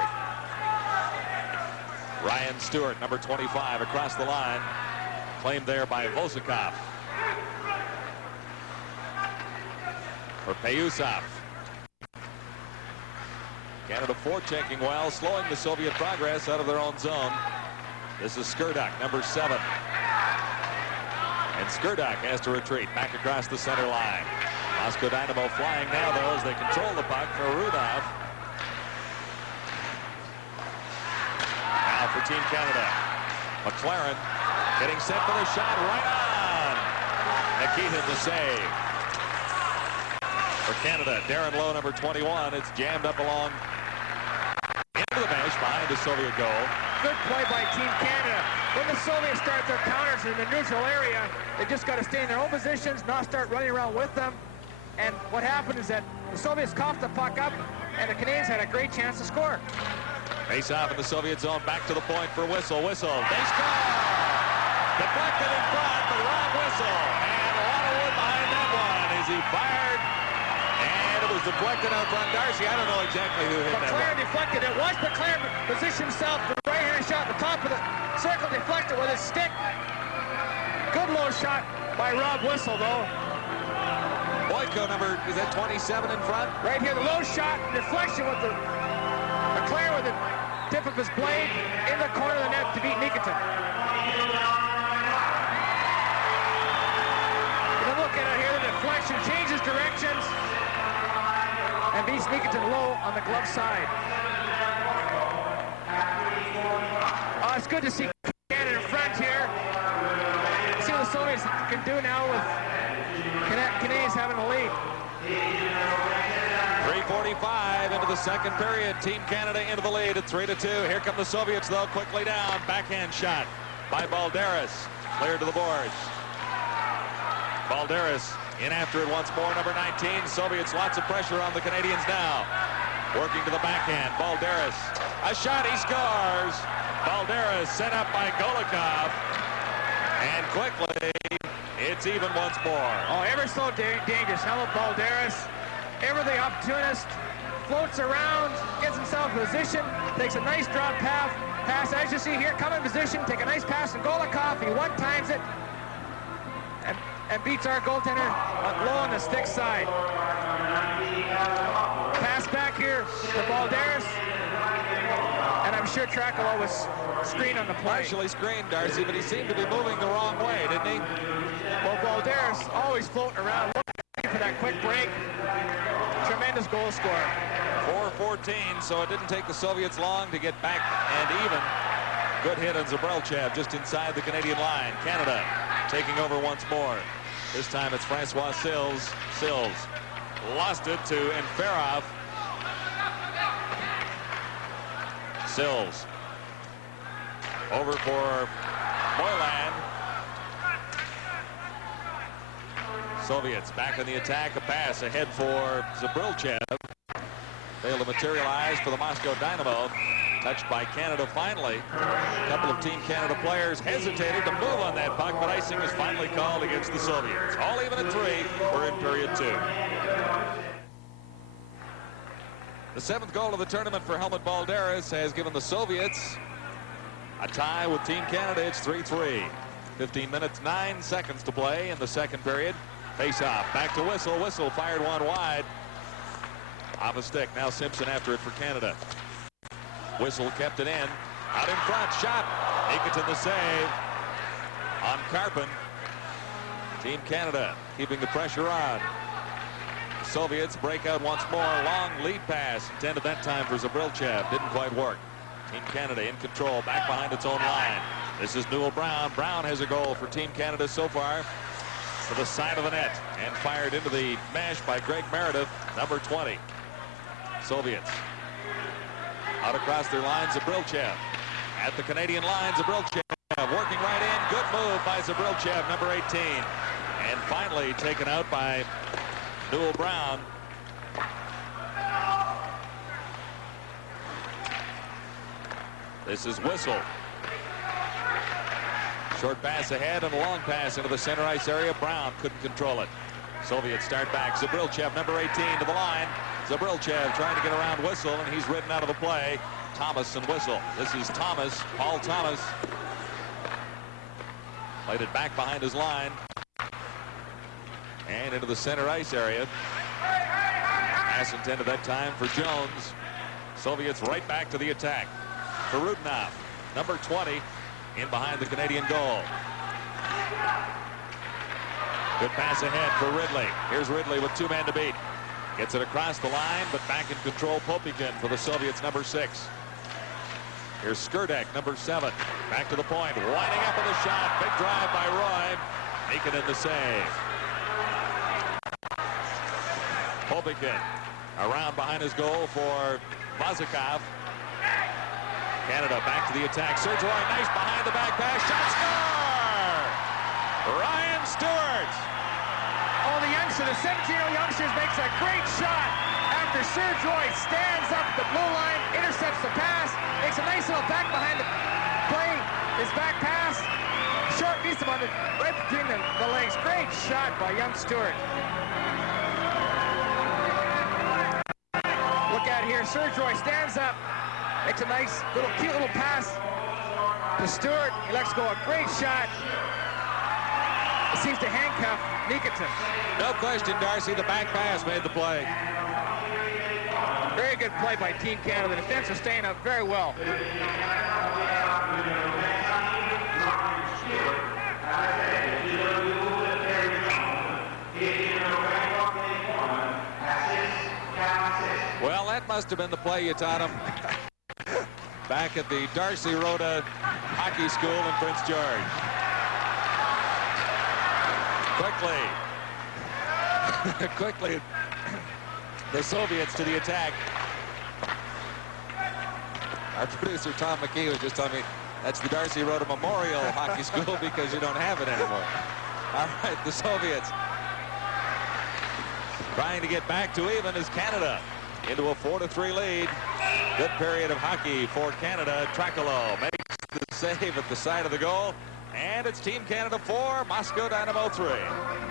Ryan Stewart, number 25, across the line. Claimed there by Vosakov. For Payusov. Canada forechecking well, slowing the Soviet progress out of their own zone. This is Skurduk, number 7. And Skurduk has to retreat back across the center line. Moscow Dynamo flying now, though, as they control the puck for Rudolph. Now for Team Canada. McLaren getting set for the shot, right on. Nikitin the save. For Canada, Darren Lowe, number 21. It's jammed up along into the mesh behind the Soviet goal. Good play by Team Canada. When the Soviets start their counters in the neutral area, they just got to stay in their own positions, not start running around with them. And what happened is that the Soviets coughed the puck up, and the Canadians had a great chance to score. Face off in the Soviet zone, back to the point for Whistle. Whistle, they score! Deflected in front, but wrong whistle. And a lot of wood behind that one as he fired. And it was deflected out front. Darcy, I don't know exactly who hit that one. McLaren deflected it. Watch McLaren position himself. The right-handed shot at the top of the circle, deflected with his stick. Good low shot by Rob Whistle, though. Boyko, number, is that 27 in front? Right here, the low shot, deflection with the McLaren with the tip of his blade in the corner of the net to beat Nikitin. Nikitin low on the glove side. Oh, it's good to see Canada in front here. See what the Soviets can do now with Canadians having a lead. 3:45 into the second period. Team Canada into the lead at 3-2. Here come the Soviets, though, quickly down. Backhand shot by Balderas. Cleared to the boards. Balderas in after it once more, number 19. Soviets, lots of pressure on the Canadians now. Working to the backhand. Balderas. A shot, he scores. Balderas set up by Golikov. And quickly, it's even once more. Oh, ever so dangerous. Helmut Balderas. Ever the opportunist. Floats around, gets himself in position, takes a nice drop pass. As you see here, come in position, take a nice pass from Golikov. He one-times it and beats our goaltender low on the stick side. Pass back here to Balderas. And I'm sure Trakalo was screened on the play. Partially screened, Darcy, but he seemed to be moving the wrong way, didn't he? Well, Balderas always floating around, looking for that quick break. Tremendous goal scorer. 4:14, so it didn't take the Soviets long to get back and even. Good hit on Zabrelchev just inside the Canadian line. Canada taking over once more. This time it's Francois Sills. Sills lost it to Enferov. Sills over for Moylan. Soviets back in the attack. A pass ahead for Zabrelchev. Failed to materialize for the Moscow Dynamo. Touched by Canada finally. A couple of Team Canada players hesitated to move on that puck, but icing is finally called against the Soviets. All even at 3. We're in period 2. The 7th goal of the tournament for Helmut Balderas has given the Soviets a tie with Team Canada. It's 3-3. 15 minutes, 9 seconds to play in the second period. Face-off. Back to Whistle. Whistle fired one wide. Off a stick. Now Simpson after it for Canada. Whistle kept it in. Out in front. Shot. Nikitin the save on Karpin. Team Canada keeping the pressure on. The Soviets break out once more. Long lead pass intended that time for Zabrelchev. Didn't quite work. Team Canada in control. Back behind its own line. This is Newell Brown. Brown has a goal for Team Canada so far. To the side of the net and fired into the mesh by Greg Meredith, number 20. Soviets out across their line. Zabrelchev at the Canadian line. Zabrelchev working right in. Good move by Zabrelchev, number 18. And finally taken out by Newell Brown. This is Whistle. Short pass ahead and a long pass into the center ice area. Brown couldn't control it. Soviets start back. Zabrelchev, number 18, to the line. Zabrelchev trying to get around Whistle, and he's ridden out of the play. Thomas and Whistle. This is Thomas, Paul Thomas. Played it back behind his line. And into the center ice area. Pass intended that time for Jones. Soviets right back to the attack. For Rudinoff, number 20, in behind the Canadian goal. Good pass ahead for Ridley. Here's Ridley with 2 men to beat. Gets it across the line, but back in control, Popikin for the Soviets, number 6. Here's Skurdek, number 7. Back to the point, winding up with a shot. Big drive by Roy. Nikitin the save. Popikin around behind his goal for Vazikov. Canada back to the attack. Serge Roy, nice behind the back pass. Shot, score! Ryan Stewart. Oh, the youngster, the 17-year-old youngster makes a great shot after Serge Roy stands up at the blue line, intercepts the pass, makes a nice little back behind the play. His back pass, short beats him on right between the legs. Great shot by young Stewart. Look at here, Serge Roy stands up, makes a nice little cute little pass to Stewart. He lets go a great shot. It seems to handcuff Nikitin. No question, Darcy, the back pass made the play. Very good play by Team Canada. The defense is staying up very well. Well, must have been the play you taught him back at the Darcy Rhoda Hockey School in Prince George. Quickly, the Soviets to the attack. Our producer Tom McKee was just telling me that's the Darcy Rhoda Memorial Hockey School because you don't have it anymore. All right, the Soviets trying to get back to even as Canada into a 4-3 lead. Good period of hockey for Canada. Tracolo makes the save at the side of the goal. And it's Team Canada 4, Moscow Dynamo 3.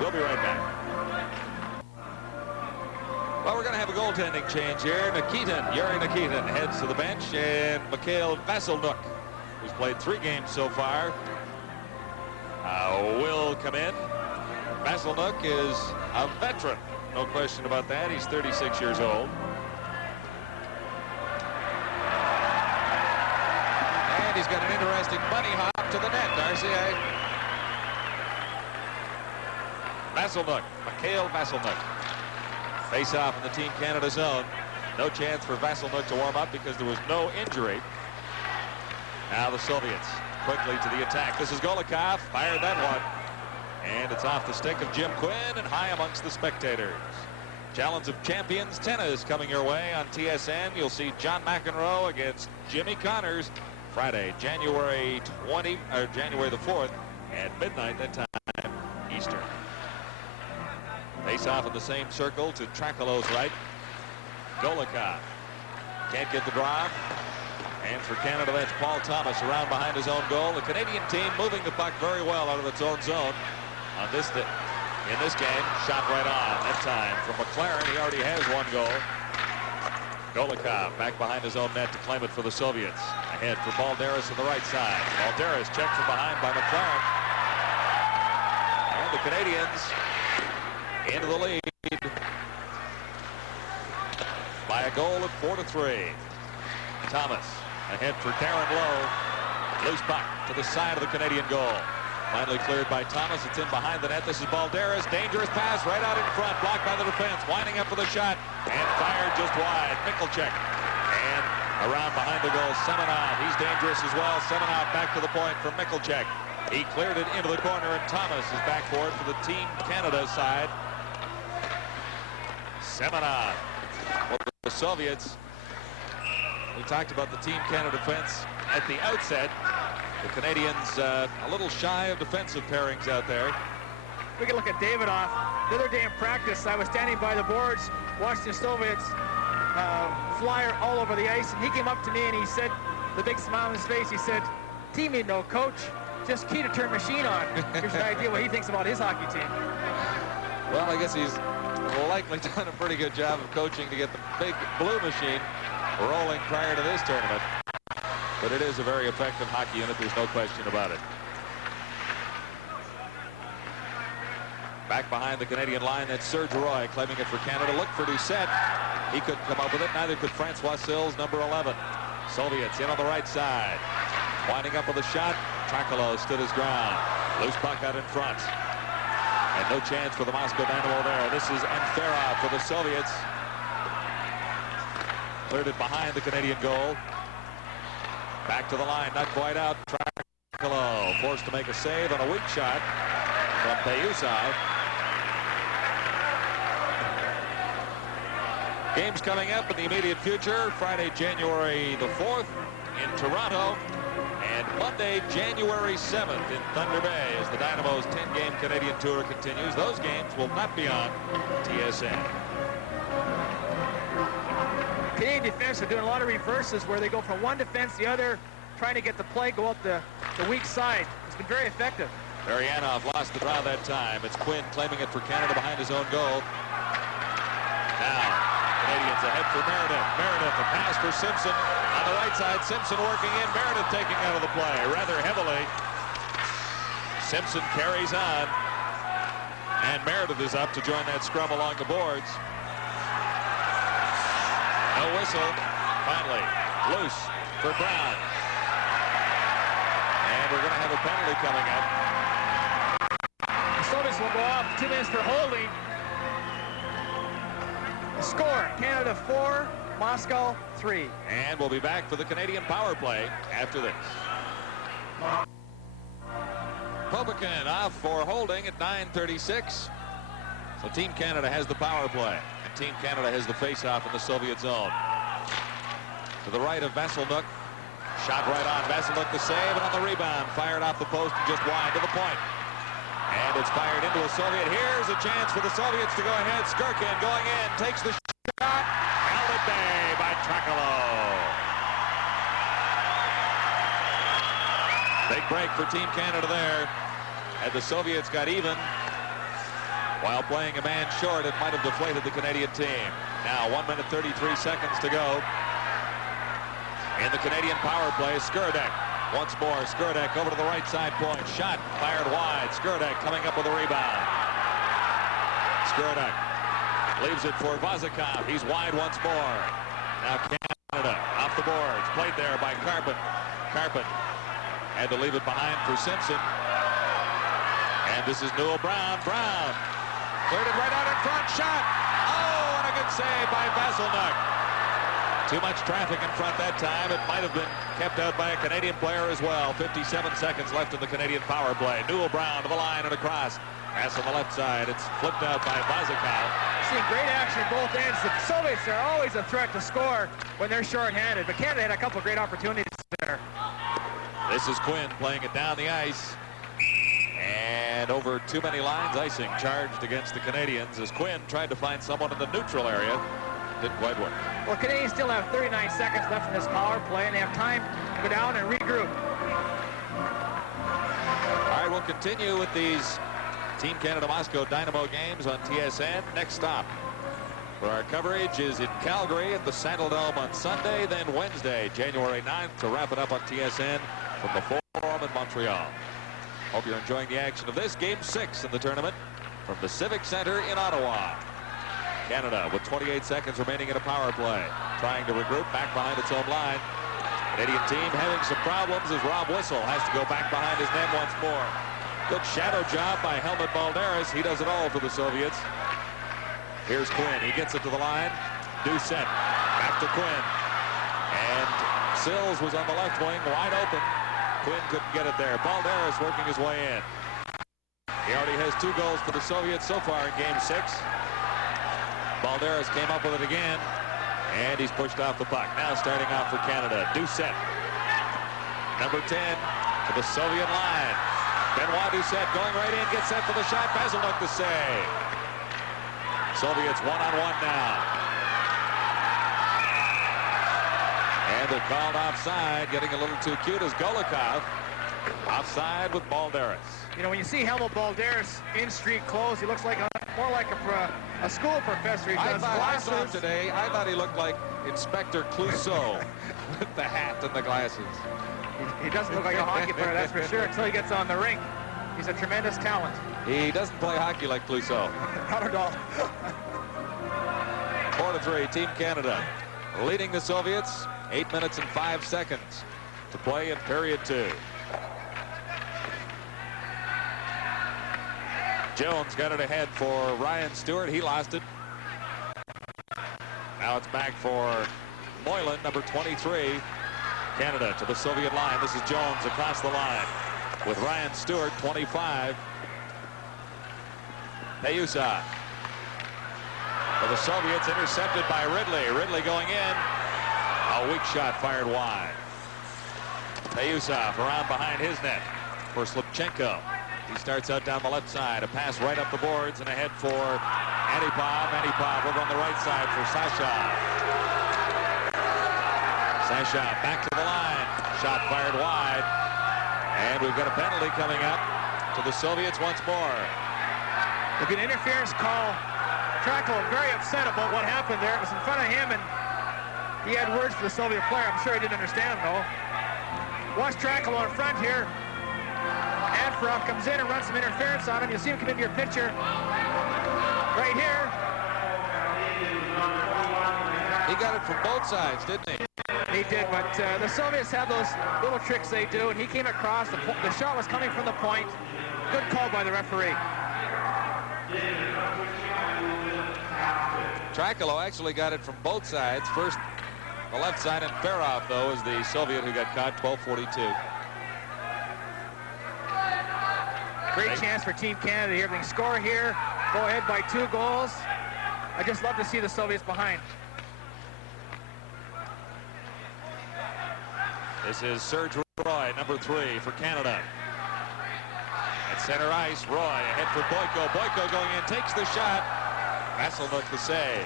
We'll be right back. Well, we're going to have a goaltending change here. Yuri Nikitin heads to the bench, and Mikhail Vasilnuk, who's played 3 games so far, will come in. Vasilnuk is a veteran, no question about that. He's 36 years old. And he's got an interesting bunny hop to the net, Darcy. Vasilnuk, Mikhail Vasilnuk. Face off in the Team Canada zone. No chance for Vasilnuk to warm up because there was no injury. Now the Soviets quickly to the attack. This is Golikov. Fired that one. And it's off the stick of Jim Quinn and high amongst the spectators. Challenge of Champions tennis coming your way on TSN. You'll see John McEnroe against Jimmy Connors Friday, January the 4th at midnight that time Eastern. Face off in the same circle to Tracolo's right. Golikov can't get the draw. And for Canada, that's Paul Thomas around behind his own goal. The Canadian team moving the puck very well out of its own zone on in this game. Shot right on that time from McLaren. He already has 1 goal. Golikov back behind his own net to claim it for the Soviets. Ahead for Balderas on the right side. Balderas checked from behind by McLaren. And the Canadians into the lead by a goal at 4-3. Thomas ahead for Darren Lowe. Loose puck to the side of the Canadian goal. Finally cleared by Thomas. It's in behind the net. This is Balderas. Dangerous pass right out in front. Blocked by the defense. Winding up for the shot. And fired just wide. Michalczyk. And around behind the goal, Semenov. He's dangerous as well. Semenov back to the point for Michalczyk. He cleared it into the corner, and Thomas is back for it for the Team Canada side. Semenov. Well, the Soviets. We talked about the Team Canada defense at the outset. The Canadians a little shy of defensive pairings out there. We can look at Davidoff. The other day in practice, I was standing by the boards watching the Soviets flyer all over the ice, and he came up to me and he said, the big smile on his face, he said, "Team, you know, coach, just key to turn machine on." Here's an idea what he thinks about his hockey team. Well, I guess he's likely done a pretty good job of coaching to get the big blue machine rolling prior to this tournament. But it is a very effective hockey unit. There's no question about it. Back behind the Canadian line, that's Serge Roy claiming it for Canada. Look for Doucette. He couldn't come up with it. Neither could Francois Sills, number 11. Soviets in on the right side. Winding up with a shot. Tracolo stood his ground. Loose puck out in front. And no chance for the Moscow Dynamo there. This is Antherov for the Soviets. Cleared it behind the Canadian goal. Back to the line, not quite out. Tracolo forced to make a save on a weak shot from Payusov. Games coming up in the immediate future. Friday, January the 4th in Toronto. And Monday, January 7th in Thunder Bay as the Dynamo's 10-game Canadian tour continues. Those games will not be on TSN. Canadian defense are doing a lot of reverses where they go from one defense to the other, trying to get the play go up the weak side. It's been very effective. Marianov lost the draw that time. It's Quinn claiming it for Canada behind his own goal. Now, Canadians ahead for Meredith. Meredith, a pass for Simpson. On the right side, Simpson working in. Meredith taking out of the play rather heavily. Simpson carries on. And Meredith is up to join that scrum along the boards. No whistle. Finally, loose for Brown. And we're going to have a penalty coming up. The Soviets will go off. 2 minutes for holding. The score, Canada 4, Moscow 3. And we'll be back for the Canadian power play after this. Popikin off for holding at 9:36. So Team Canada has the power play, and Team Canada has the face-off in the Soviet zone. To the right of Vasilnuk. Shot right on. Vasilnuk the save, and on the rebound, fired off the post and just wide to the point. And it's fired into a Soviet. Here's a chance for the Soviets to go ahead. Skirkin going in, takes the shot. Held at bay by Trakalo. Big break for Team Canada there. And the Soviets got even. While playing a man short, it might have deflated the Canadian team. Now 1 minute 33 seconds to go. In the Canadian power play, Skurdek. Once more, Skurdek over to the right side point. Shot fired wide. Skurdek coming up with a rebound. Skurdek leaves it for Vazikov. He's wide once more. Now Canada off the boards. Played there by Carpet. Carpet had to leave it behind for Simpson. And this is Newell Brown. Brown cleared it right out in front. Shot. Oh, and a good save by Vasilnuk. Too much traffic in front that time. It might have been kept out by a Canadian player as well. 57 seconds left in the Canadian power play. Newell Brown to the line and across. Pass on the left side. It's flipped out by Vazikov. Seeing great action at both ends. The Soviets are always a threat to score when they're short-handed, but Canada had a couple of great opportunities there. This is Quinn playing it down the ice. And over too many lines, icing charged against the Canadians as Quinn tried to find someone in the neutral area. Didn't quite work. Well, Canadians still have 39 seconds left in this power play, and they have time to go down and regroup. All right, we'll continue with these Team Canada Moscow Dynamo games on TSN. Next stop for our coverage is in Calgary at the Saddledome on Sunday, then Wednesday, January 9th, to wrap it up on TSN from the Forum in Montreal. Hope you're enjoying the action of this Game 6 in the tournament from the Civic Center in Ottawa. Canada with 28 seconds remaining in a power play, trying to regroup back behind its own line. Canadian team having some problems as Rob Whistle has to go back behind his net once more. Good shadow job by Helmut Balderas. He does it all for the Soviets. Here's Quinn. He gets it to the line. Doucette back to Quinn. And Sills was on the left wing, wide open. Quinn couldn't get it there. Balderas working his way in. He already has 2 goals for the Soviets so far in Game 6. Balderas came up with it again, and he's pushed off the puck. Now starting off for Canada, Doucette. Number 10 to the Soviet line. Benoit Doucette going right in, gets set for the shot. Vasilnuk the save. Soviets one-on-one now. And they're called offside, getting a little too cute as Golikov. Offside with Balderas. You know, when you see Helmut Balderas in street clothes, he looks like more like a school professor. He does I saw him today. I thought he looked like Inspector Clouseau with the hat and the glasses. He doesn't look like a hockey player, that's for sure, until he gets on the rink. He's a tremendous talent. He doesn't play hockey like Clouseau. Not at all. 4-3, Team Canada leading the Soviets. 8 minutes and 5 seconds to play in period 2. Jones got it ahead for Ryan Stewart. He lost it. Now it's back for Moylan, number 23. Canada to the Soviet line. This is Jones across the line with Ryan Stewart, 25. Payusa for the Soviets, intercepted by Ridley. Ridley going in. A weak shot fired wide. Payusa around behind his net for Slipchenko. He starts out down the left side. A pass right up the boards and ahead for Antipov. Antipov over on the right side for Sasha. Sasha back to the line. Shot fired wide. And we've got a penalty coming up to the Soviets once more. Look, an interference call. Trakalo very upset about what happened there. It was in front of him, and he had words for the Soviet player. I'm sure he didn't understand them, though. Watch Trakalo in front here. Antipov comes in and runs some interference on him. You'll see him come into your picture right here. He got it from both sides, didn't he? He did, but the Soviets have those little tricks they do, and he came across. The shot was coming from the point. Good call by the referee. Trakalo actually got it from both sides. First the left side, and Farov, though, is the Soviet who got caught. 12:42. Great chance for Team Canada here. If they can score here, go ahead by 2 goals. I just love to see the Soviets behind. This is Serge Roy, number 3 for Canada. At center ice, Roy ahead for Boyko. Boyko going in, takes the shot. Vasselnook the save.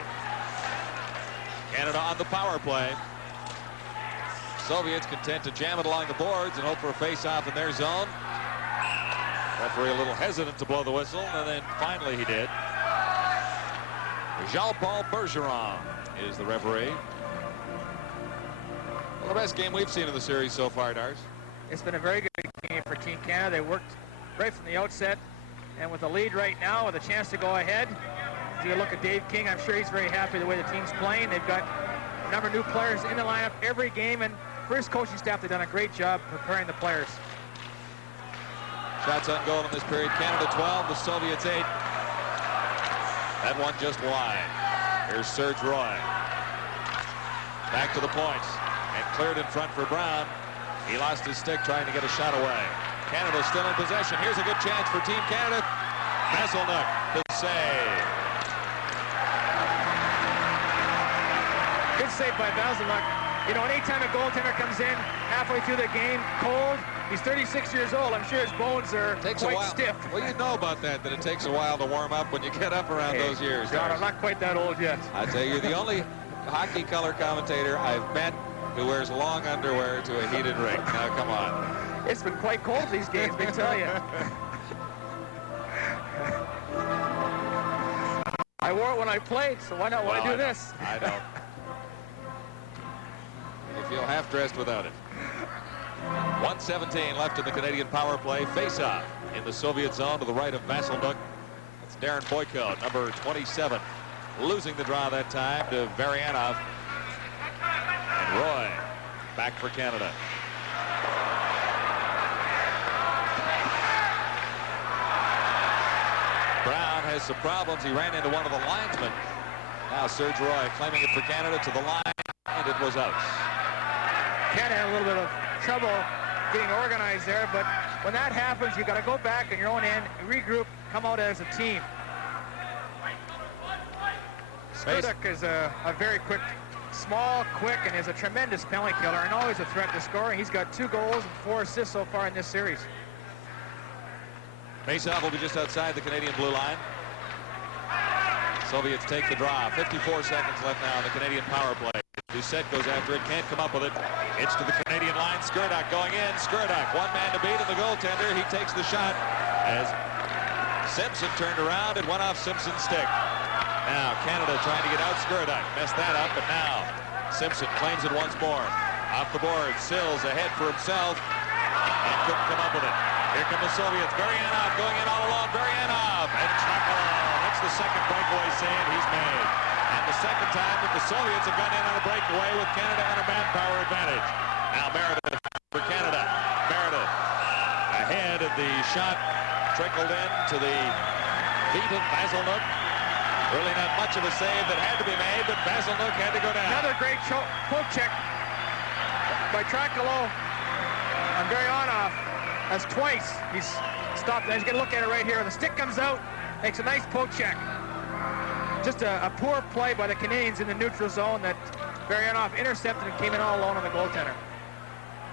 Canada on the power play. Soviets content to jam it along the boards and hope for a face-off in their zone. Referee a little hesitant to blow the whistle, and then finally he did. Jean-Paul Bergeron is the referee. Well, the best game we've seen in the series so far, Dars. It's been a very good game for Team Canada. They worked right from the outset, and with the lead right now, with a chance to go ahead. If you look at Dave King, I'm sure he's very happy the way the team's playing. They've got a number of new players in the lineup every game, and for his coaching staff, they've done a great job preparing the players. Shots on goal in this period. Canada 12, the Soviets 8. That one just wide. Here's Serge Roy. Back to the points. And cleared in front for Brown. He lost his stick trying to get a shot away. Canada still in possession. Here's a good chance for Team Canada. Vasselnook, the save. Good save by Vasselnook. You know, anytime a goaltender comes in halfway through the game cold, he's 36 years old. I'm sure his bones are quite stiff. Well, you know about that it takes a while to warm up when you get up around those years. God, I'm not quite that old yet. I tell you, you're the only hockey color commentator I've met who wears long underwear to a heated rink. Now, come on. It's been quite cold these games, let me tell you. I wore it when I played, so why not when I do this? I don't. You feel half-dressed without it. 1:17 left in the Canadian power play. Face-off in the Soviet zone to the right of Vasselnook. That's Darren Boyko, number 27. Losing the draw that time to Varianov. And Roy back for Canada. Brown has some problems. He ran into one of the linesmen. Now Serge Roy claiming it for Canada to the line, and it was out. Canada had a little bit of trouble getting organized there, but when that happens, you got to go back on your own end, regroup, come out as a team. Skurduk is a very quick, small, quick, and is a tremendous penalty killer and always a threat to score. He's got 2 goals and 4 assists so far in this series. Faceoff will be just outside the Canadian blue line. Soviets take the draw. 54 seconds left now in the Canadian power play. Doucette goes after it, can't come up with it. It's to the Canadian line. Skurduk going in. Skurduk, 1 man to beat, and the goaltender, he takes the shot as Simpson turned around and went off Simpson's stick. Now Canada trying to get out Skurduk. Messed that up, but now Simpson claims it once more. Off the board, Sills ahead for himself and couldn't come up with it. Here come the Soviets. Varianov going in all alone. Varianov and Trakalo. That's the second breakaway save he's made. And the second time that the Soviets have gone in on a breakaway with Canada on a manpower advantage. Now Meredith for Canada. Meredith ahead of the shot. Trickled in to the feet of Vasselnook. Really not much of a save that had to be made, but Vasselnook had to go down. Another great poke check by Trakalo on Varianov. That's twice. He's stopped. He's going to look at it right here. The stick comes out, makes a nice poke check. Just a poor play by the Canadians in the neutral zone that Varianov intercepted and came in all alone on the goaltender.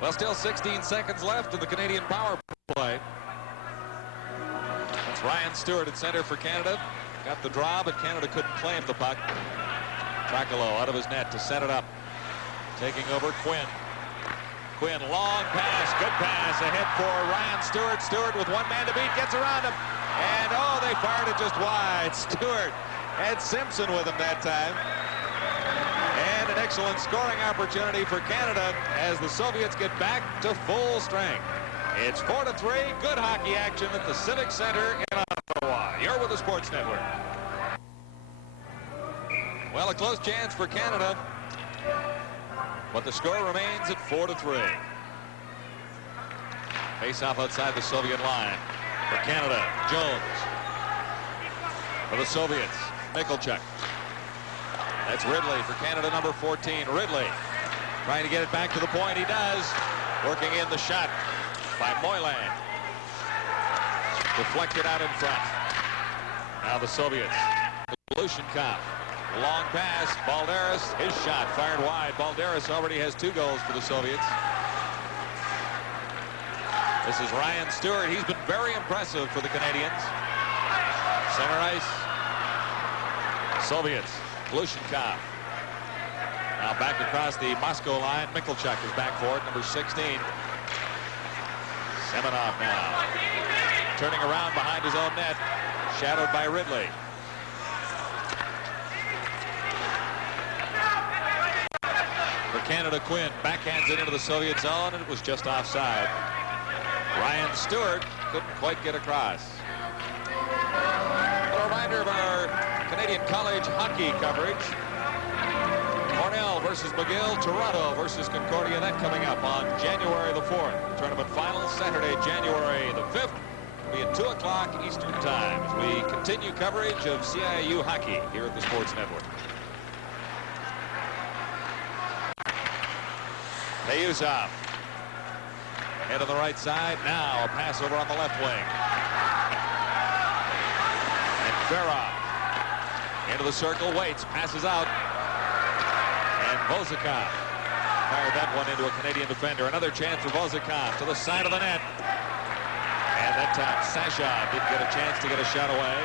Well, still 16 seconds left in the Canadian power play. That's Ryan Stewart at center for Canada. Got the draw, but Canada couldn't claim the puck. Trakalo out of his net to set it up. Taking over Quinn. Quinn, long pass, good pass ahead for Ryan Stewart. Stewart with 1 man to beat, gets around him. And, oh, they fired it just wide. Stewart had Simpson with him that time. And an excellent scoring opportunity for Canada as the Soviets get back to full strength. It's 4-3, good hockey action at the Civic Center in Ottawa. You're with the Sports Network. Well, a close chance for Canada, but the score remains at 4-3. Face-off outside the Soviet line for Canada. Jones. For the Soviets, Michalchuk. That's Ridley for Canada, number 14. Ridley trying to get it back to the point. He does. Working in the shot by Moylan. Deflected out in front. Now the Soviets. Lushenkov. Long pass. Balderas. His shot fired wide. Balderas already has 2 goals for the Soviets. This is Ryan Stewart. He's been very impressive for the Canadians. Center ice. Soviets. Lushenkov. Now back across the Moscow line. Mikhalchuk is back for it, number 16. Semenov now. Turning around behind his own net. Shadowed by Ridley. For Canada, Quinn backhands it into the Soviet zone, and it was just offside. Ryan Stewart couldn't quite get across. A reminder of our Canadian college hockey coverage. Cornell versus McGill, Toronto versus Concordia. That coming up on January the 4th. Tournament finals Saturday, January the 5th. It'll be at 2 o'clock Eastern Time as we continue coverage of CIU hockey here at the Sports Network. Payuzov. Head on the right side. Now a pass over on the left wing. And Farah into the circle, waits, passes out. And Vozikov fired that one into a Canadian defender. Another chance for Vozikov to the side of the net. And that time Sasha didn't get a chance to get a shot away.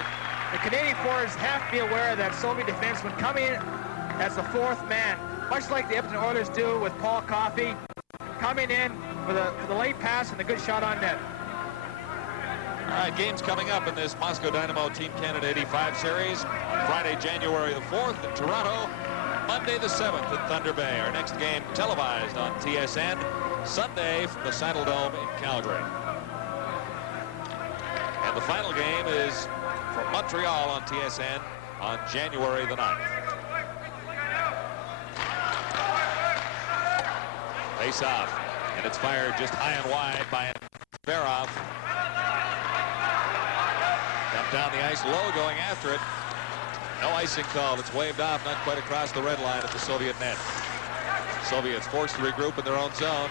The Canadian forwards have to be aware that Soviet defensemen come in as the 4th man, much like the Edmonton Oilers do with Paul Coffey, coming in for the late pass and the good shot on net. All right, games coming up in this Moscow Dynamo Team Canada 85 series. Friday, January the 4th in Toronto. Monday the 7th at Thunder Bay. Our next game televised on TSN. Sunday from the Saddle Dome in Calgary. And the final game is from Montreal on TSN on January the 9th. Face off, and it's fired just high and wide by Farah. Come down the ice low, going after it. No icing called. It's waved off, not quite across the red line at the Soviet net. Soviets forced to regroup in their own zone.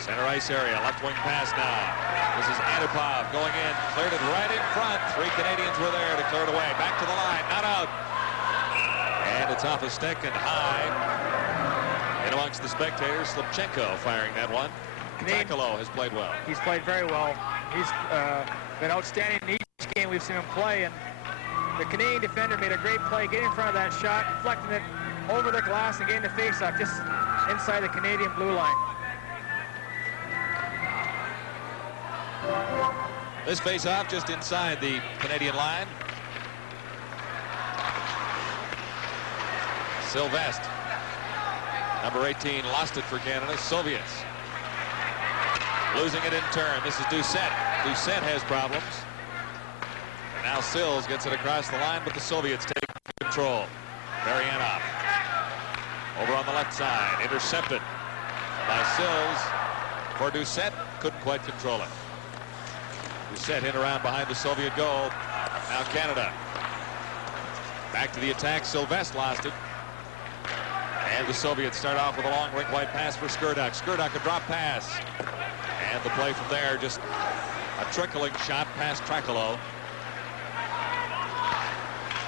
Center ice area, left wing pass now. This is Antipov going in, cleared it right in front. 3 Canadians were there to clear it away. Back to the line, not out. And it's off a stick and high. In amongst the spectators, Slipchenko firing that one. Takalo has played well. He's played very well. He's been outstanding in each game we've seen him play, and the Canadian defender made a great play, getting in front of that shot, deflecting it over the glass and getting the face-off just inside the Canadian blue line. This face-off just inside the Canadian line. Sylvestre, number 18, lost it for Canada. Soviets losing it in turn. This is Doucette. Doucette has problems. And now Sills gets it across the line, but the Soviets take control. Marianov over on the left side, intercepted by Sills for Doucette. Couldn't quite control it. Doucette hit around behind the Soviet goal. Now Canada back to the attack. Sylvestre lost it. And the Soviets start off with a long rink wide pass for Skurduk. Skurduk a drop pass. And the play from there, just a trickling shot past Takalo.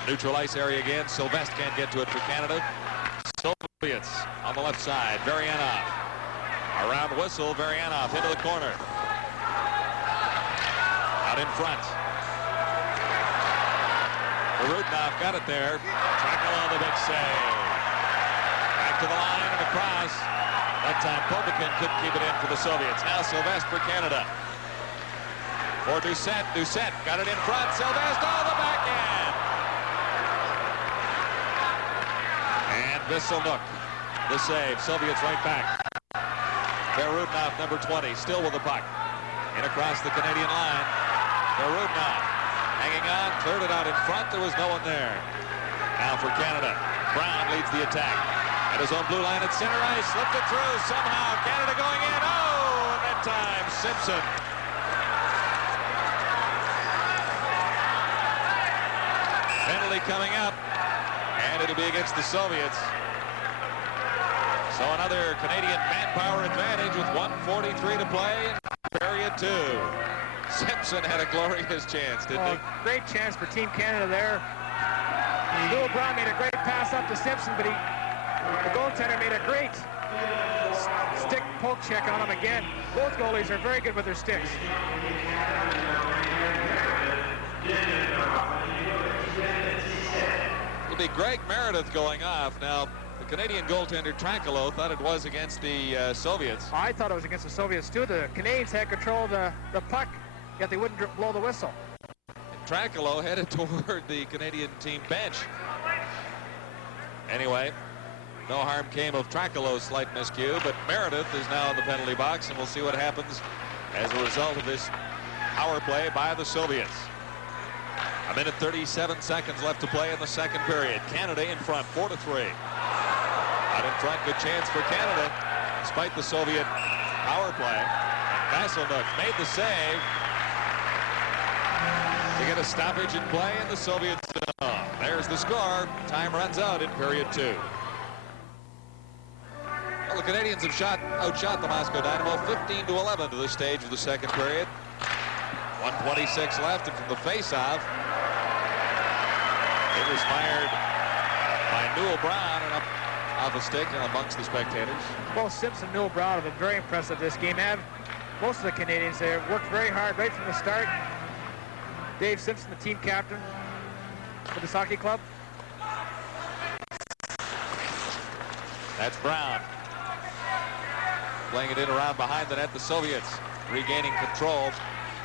Neutral ice area again. Sylvestre can't get to it for Canada. Soviets on the left side. Varianov. Around whistle. Varianov into the corner. Out in front. Rudnov got it there. Takalo the big save. Back to the line and across. That time Popokin couldn't keep it in for the Soviets. Now Sylvestre for Canada. For Doucette. Doucette got it in front. Sylvestre, the backhand. And Visselnook, the save. Soviets right back. Berudnov, number 20, still with the puck. In across the Canadian line. Berudnov hanging on, cleared it out in front. There was no one there. Now for Canada. Brown leads the attack. At his own blue line at center ice, slipped it through somehow. Canada going in. Oh, and that time Simpson. Penalty coming up. And it'll be against the Soviets. So another Canadian manpower advantage with 1:43 to play in period 2. Simpson had a glorious chance, didn't he? Great chance for Team Canada there. Lou Brown made a great pass up to Simpson, but the goaltender made a great stick poke check on him again. Both goalies are very good with their sticks. It'll be Greg Meredith going off. Now, the Canadian goaltender Trankolo thought it was against the Soviets. I thought it was against the Soviets too. The Canadians had control of the puck, yet they wouldn't blow the whistle. Trankolo headed toward the Canadian team bench. Anyway, no harm came of Trankolo's slight miscue, but Meredith is now in the penalty box, and we'll see what happens as a result of this power play by the Soviets. 1:37 seconds left to play in the second period. Canada in front, 4-3. Out in front, good chance for Canada, despite the Soviet power play. Vasselnuk made the save to get a stoppage in play, and the Soviets there's the score. Time runs out in period 2. Well, the Canadians have outshot the Moscow Dynamo 15-11 to this stage of the second period. 1:26 left, and from the face-off, it was fired by Newell Brown and up off a stick and amongst the spectators. Both Simpson and Newell Brown have been very impressive this game. Most of the Canadians there worked very hard right from the start. Dave Simpson, the team captain for this hockey club. That's Brown. Playing it in around behind the net. The Soviets regaining control.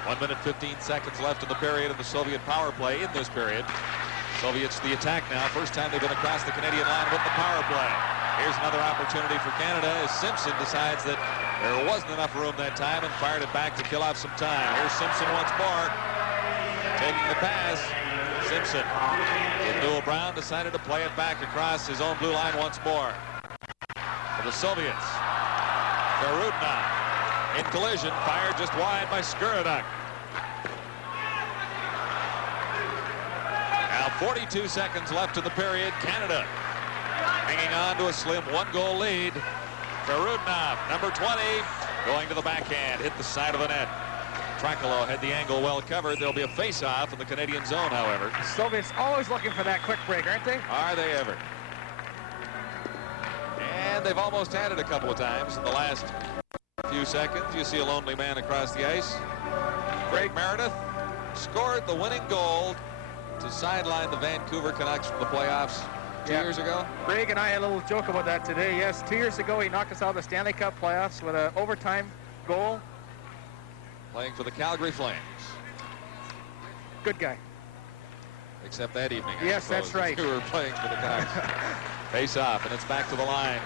1:15 left in the period of the Soviet power play in this period. Soviets the attack now. First time they've been across the Canadian line with the power play. Here's another opportunity for Canada as Simpson decides that there wasn't enough room that time and fired it back to kill off some time. Here's Simpson once more. Taking the pass. Simpson. And Newell Brown decided to play it back across his own blue line once more. For the Soviets. Garudna in collision, fired just wide by Skuraduk. Now 42 seconds left in the period. Canada hanging on to a slim 1-goal lead. Garudna, number 20, going to the backhand, hit the side of the net. Trankolo had the angle well covered. There'll be a face-off in the Canadian zone, however. The Soviets always looking for that quick break, aren't they? Are they ever? And they've almost had it a couple of times in the last few seconds. You see a lonely man across the ice. Greg Meredith scored the winning goal to sideline the Vancouver Canucks from the playoffs 2 years ago. Greg and I had a little joke about that today. Yes, 2 years ago he knocked us out of the Stanley Cup playoffs with an overtime goal. Playing for the Calgary Flames. Good guy. Except that evening, yes, that's right. We were playing for the Canucks. Face off, and it's back to the line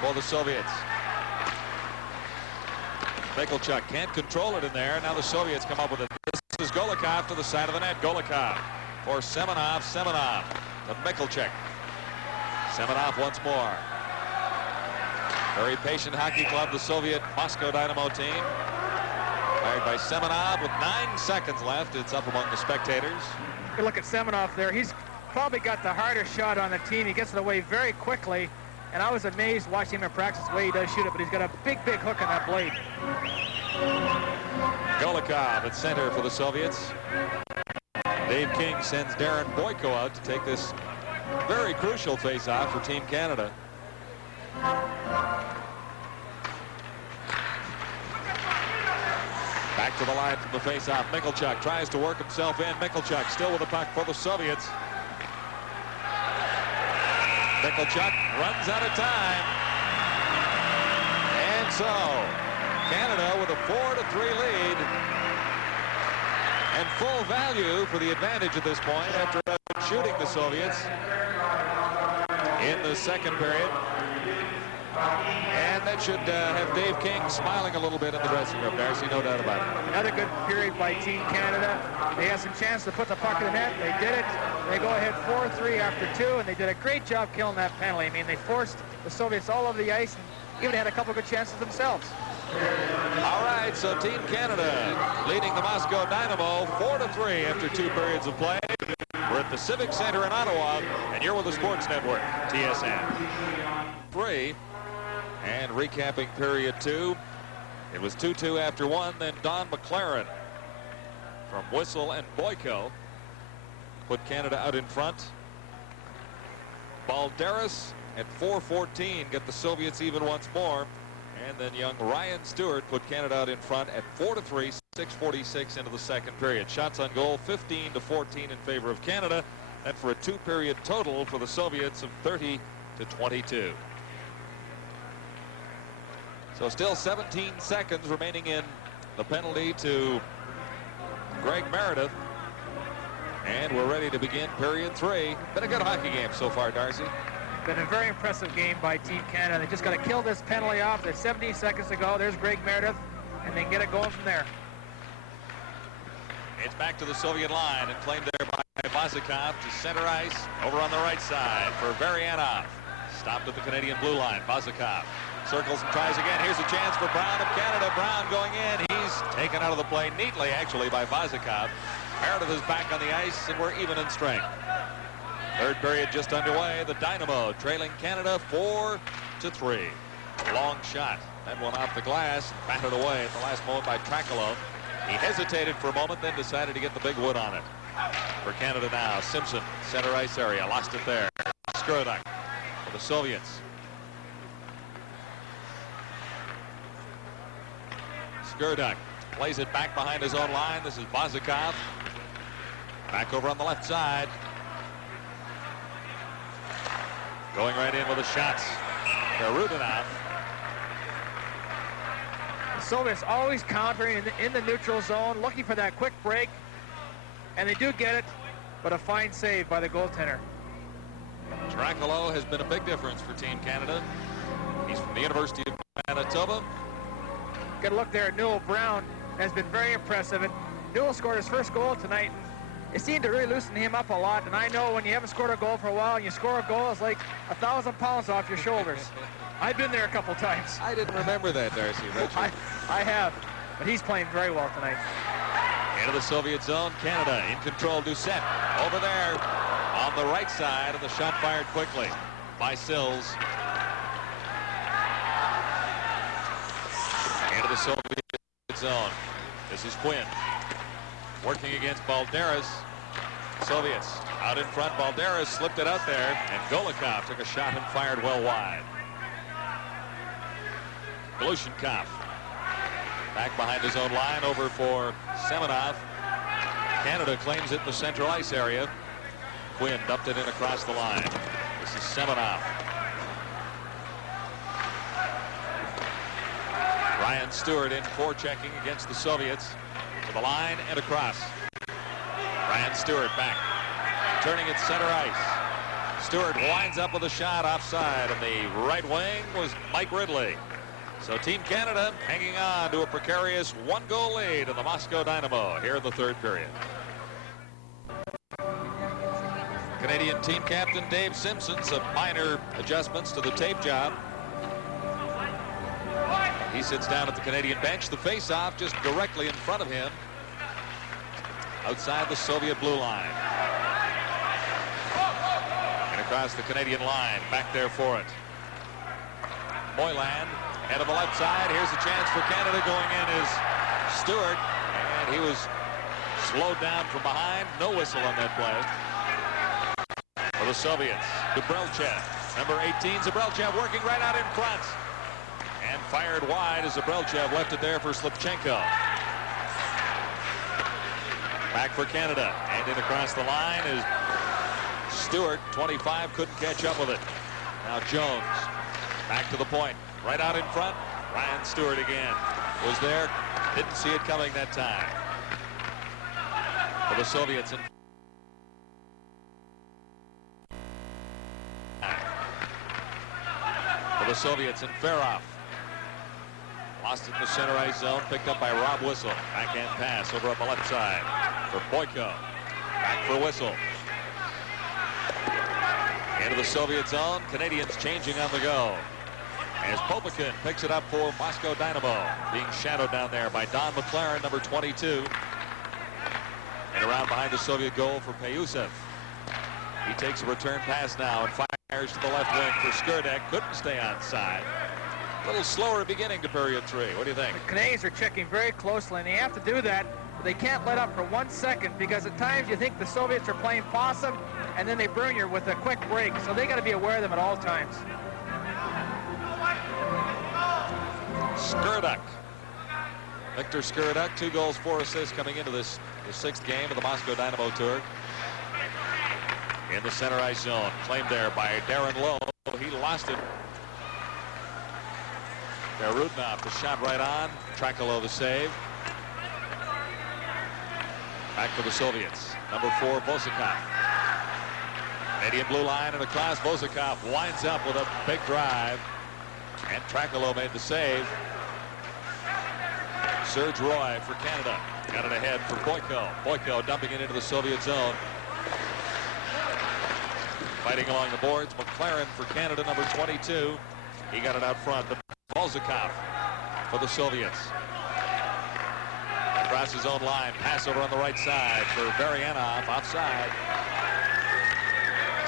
for the Soviets. Michalchuk can't control it in there. Now the Soviets come up with it. This is Golikov to the side of the net. Golikov for Semenov. Semenov to Michalchuk. Semenov once more. Very patient hockey club, the Soviet Moscow Dynamo team. Fired by Semenov with 9 seconds left. It's up among the spectators. Good look at Semenov there. He's probably got the hardest shot on the team. He gets it away very quickly. And I was amazed watching him in practice the way he does shoot it, but he's got a big hook on that blade. Golikov at center for the Soviets. Dave King sends Darren Boyko out to take this very crucial face-off for Team Canada. Back to the line from the face-off. Michalchuk tries to work himself in. Michalchuk still with the puck for the Soviets. Michalchuk runs out of time. And so, Canada with a 4-3 lead. And full value for the advantage at this point after shooting the Soviets in the second period. And that should have Dave King smiling a little bit in the dressing room, Darcy, no doubt about it. Another good period by Team Canada. They had some chance to put the puck in the net. They did it. They go ahead 4-3 after 2, and they did a great job killing that penalty. I mean, they forced the Soviets all over the ice and even had a couple good chances themselves. All right, so Team Canada leading the Moscow Dynamo 4-3 after 2 periods of play. We're at the Civic Center in Ottawa, and you're with the Sports Network, TSN. 3, and recapping period 2. It was 2-2 after 1, then Don McLaren from Whistle and Boyko put Canada out in front. Balderas at 4:14 get the Soviets even once more. And then young Ryan Stewart put Canada out in front at 4-3, 6:46 into the second period. Shots on goal 15-14 in favor of Canada. And for a 2-period total for the Soviets of 30-22. So still 17 seconds remaining in the penalty to Greg Meredith. And we're ready to begin period 3. Been a good hockey game so far, Darcy. Been a very impressive game by Team Canada. They just got to kill this penalty off. There's 17 seconds to go. There's Greg Meredith, and they get it going from there. It's back to the Soviet line and claimed there by Vazikov to center ice over on the right side for Varianov. Stopped at the Canadian blue line. Vazikov circles and tries again. Here's a chance for Brown of Canada. Brown going in. He's taken out of the play neatly, actually, by Vazikov. Meredith is back on the ice, and we're even in strength. Third period just underway. The Dynamo trailing Canada 4-3. Long shot. That one off the glass, batted away at the last moment by Trakalo. He hesitated for a moment, then decided to get the big wood on it. For Canada now, Simpson, center ice area, lost it there. Skruduk for the Soviets. Skruduk plays it back behind his own line. This is Vazikov. Back over on the left side. Going right in with the shots. Karudinov. The Soviets always countering in the neutral zone, looking for that quick break. And they do get it, but a fine save by the goaltender. Trakalo has been a big difference for Team Canada. He's from the University of Manitoba. Good look there at Newell. Brown has been very impressive. And Newell scored his first goal tonight. It seemed to really loosen him up a lot. And I know when you haven't scored a goal for a while and you score a goal, it's like 1,000 pounds off your shoulders. I've been there a couple times. I didn't remember that, Darcy. I have. But he's playing very well tonight. Into the Soviet zone. Canada in control. Doucette over there on the right side. And the shot fired quickly by Sills. Into the Soviet zone. This is Quinn working against Balderas. Soviets out in front. Balderas slipped it out there, and Golikov took a shot and fired well wide. Glushenkov back behind his own line over for Semenov. Canada claims it in the central ice area. Quinn dumped it in across the line. This is Semenov. Ryan Stewart in forechecking against the Soviets. To the line and across. Ryan Stewart back. Turning at center ice. Stewart winds up with a shot offside, and the right wing was Mike Ridley. So Team Canada hanging on to a precarious 1-goal lead in the Moscow Dynamo here in the third period. Canadian team captain Dave Simpson, some minor adjustments to the tape job. He sits down at the Canadian bench. The face-off just directly in front of him outside the Soviet blue line. And across the Canadian line, back there for it. Moyland, head of the left side. Here's a chance for Canada. Going in is Stewart, and he was slowed down from behind. No whistle on that play. For the Soviets, Zabrelchev, number 18, Zabrelchev working right out in front. And fired wide as Zabrelchev left it there for Slipchenko. Back for Canada. And in across the line is Stewart. 25 couldn't catch up with it. Now Jones back to the point. Right out in front. Ryan Stewart again. Was there. Didn't see it coming that time. For the Soviets. For the Soviets and Ferov. Lost it in the center ice zone, picked up by Rob Whistle. Backhand pass over on the left side for Boyko. Back for Whistle. Into the Soviet zone. Canadians changing on the go. As Popikin picks it up for Moscow Dynamo. Being shadowed down there by Don McLaren, number 22. And around behind the Soviet goal for Payusev. He takes a return pass now and fires to the left wing for Skurdek. Couldn't stay onside. A little slower beginning to period 3. What do you think? The Canadians are checking very closely, and they have to do that. But they can't let up for 1 second, because at times you think the Soviets are playing possum, and then they burn you with a quick break. So they got to be aware of them at all times. Skurdek. Victor Skurdek, 2 goals, 4 assists coming into this, the 6th game of the Moscow Dynamo tour. In the center ice zone, claimed there by Darren Lowe. He lost it. Rudnoff, the shot right on. Trakalo, the save. Back to the Soviets. Number 4, Vosakov. Canadian blue line and across. Vosakov winds up with a big drive. And Trakalo made the save. Serge Roy for Canada. Got it ahead for Boyko. Boyko dumping it into the Soviet zone. Fighting along the boards. McLaren for Canada, number 22. He got it out front. But Balzakov for the Soviets. Across his own line. Pass over on the right side for Varianov. Offside.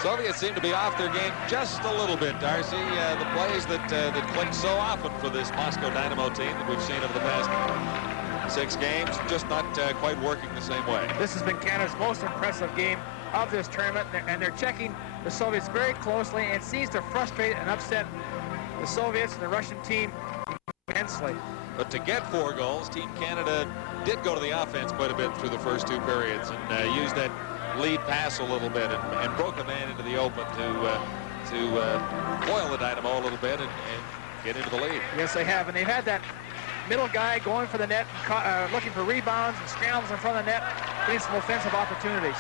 Soviets seem to be off their game just a little bit, Darcy. The plays that click so often for this Moscow Dynamo team that we've seen over the past 6 games, just not quite working the same way. This has been Canada's most impressive game of this tournament, and they're checking the Soviets very closely, and it seems to frustrate and upset the Soviets and the Russian team immensely. But to get 4 goals, Team Canada did go to the offense quite a bit through the first 2 periods and used that lead pass a little bit and broke a man into the open to foil the Dynamo a little bit and get into the lead. Yes, they have, and they've had that middle guy going for the net, looking for rebounds and scrambles in front of the net, getting some offensive opportunities.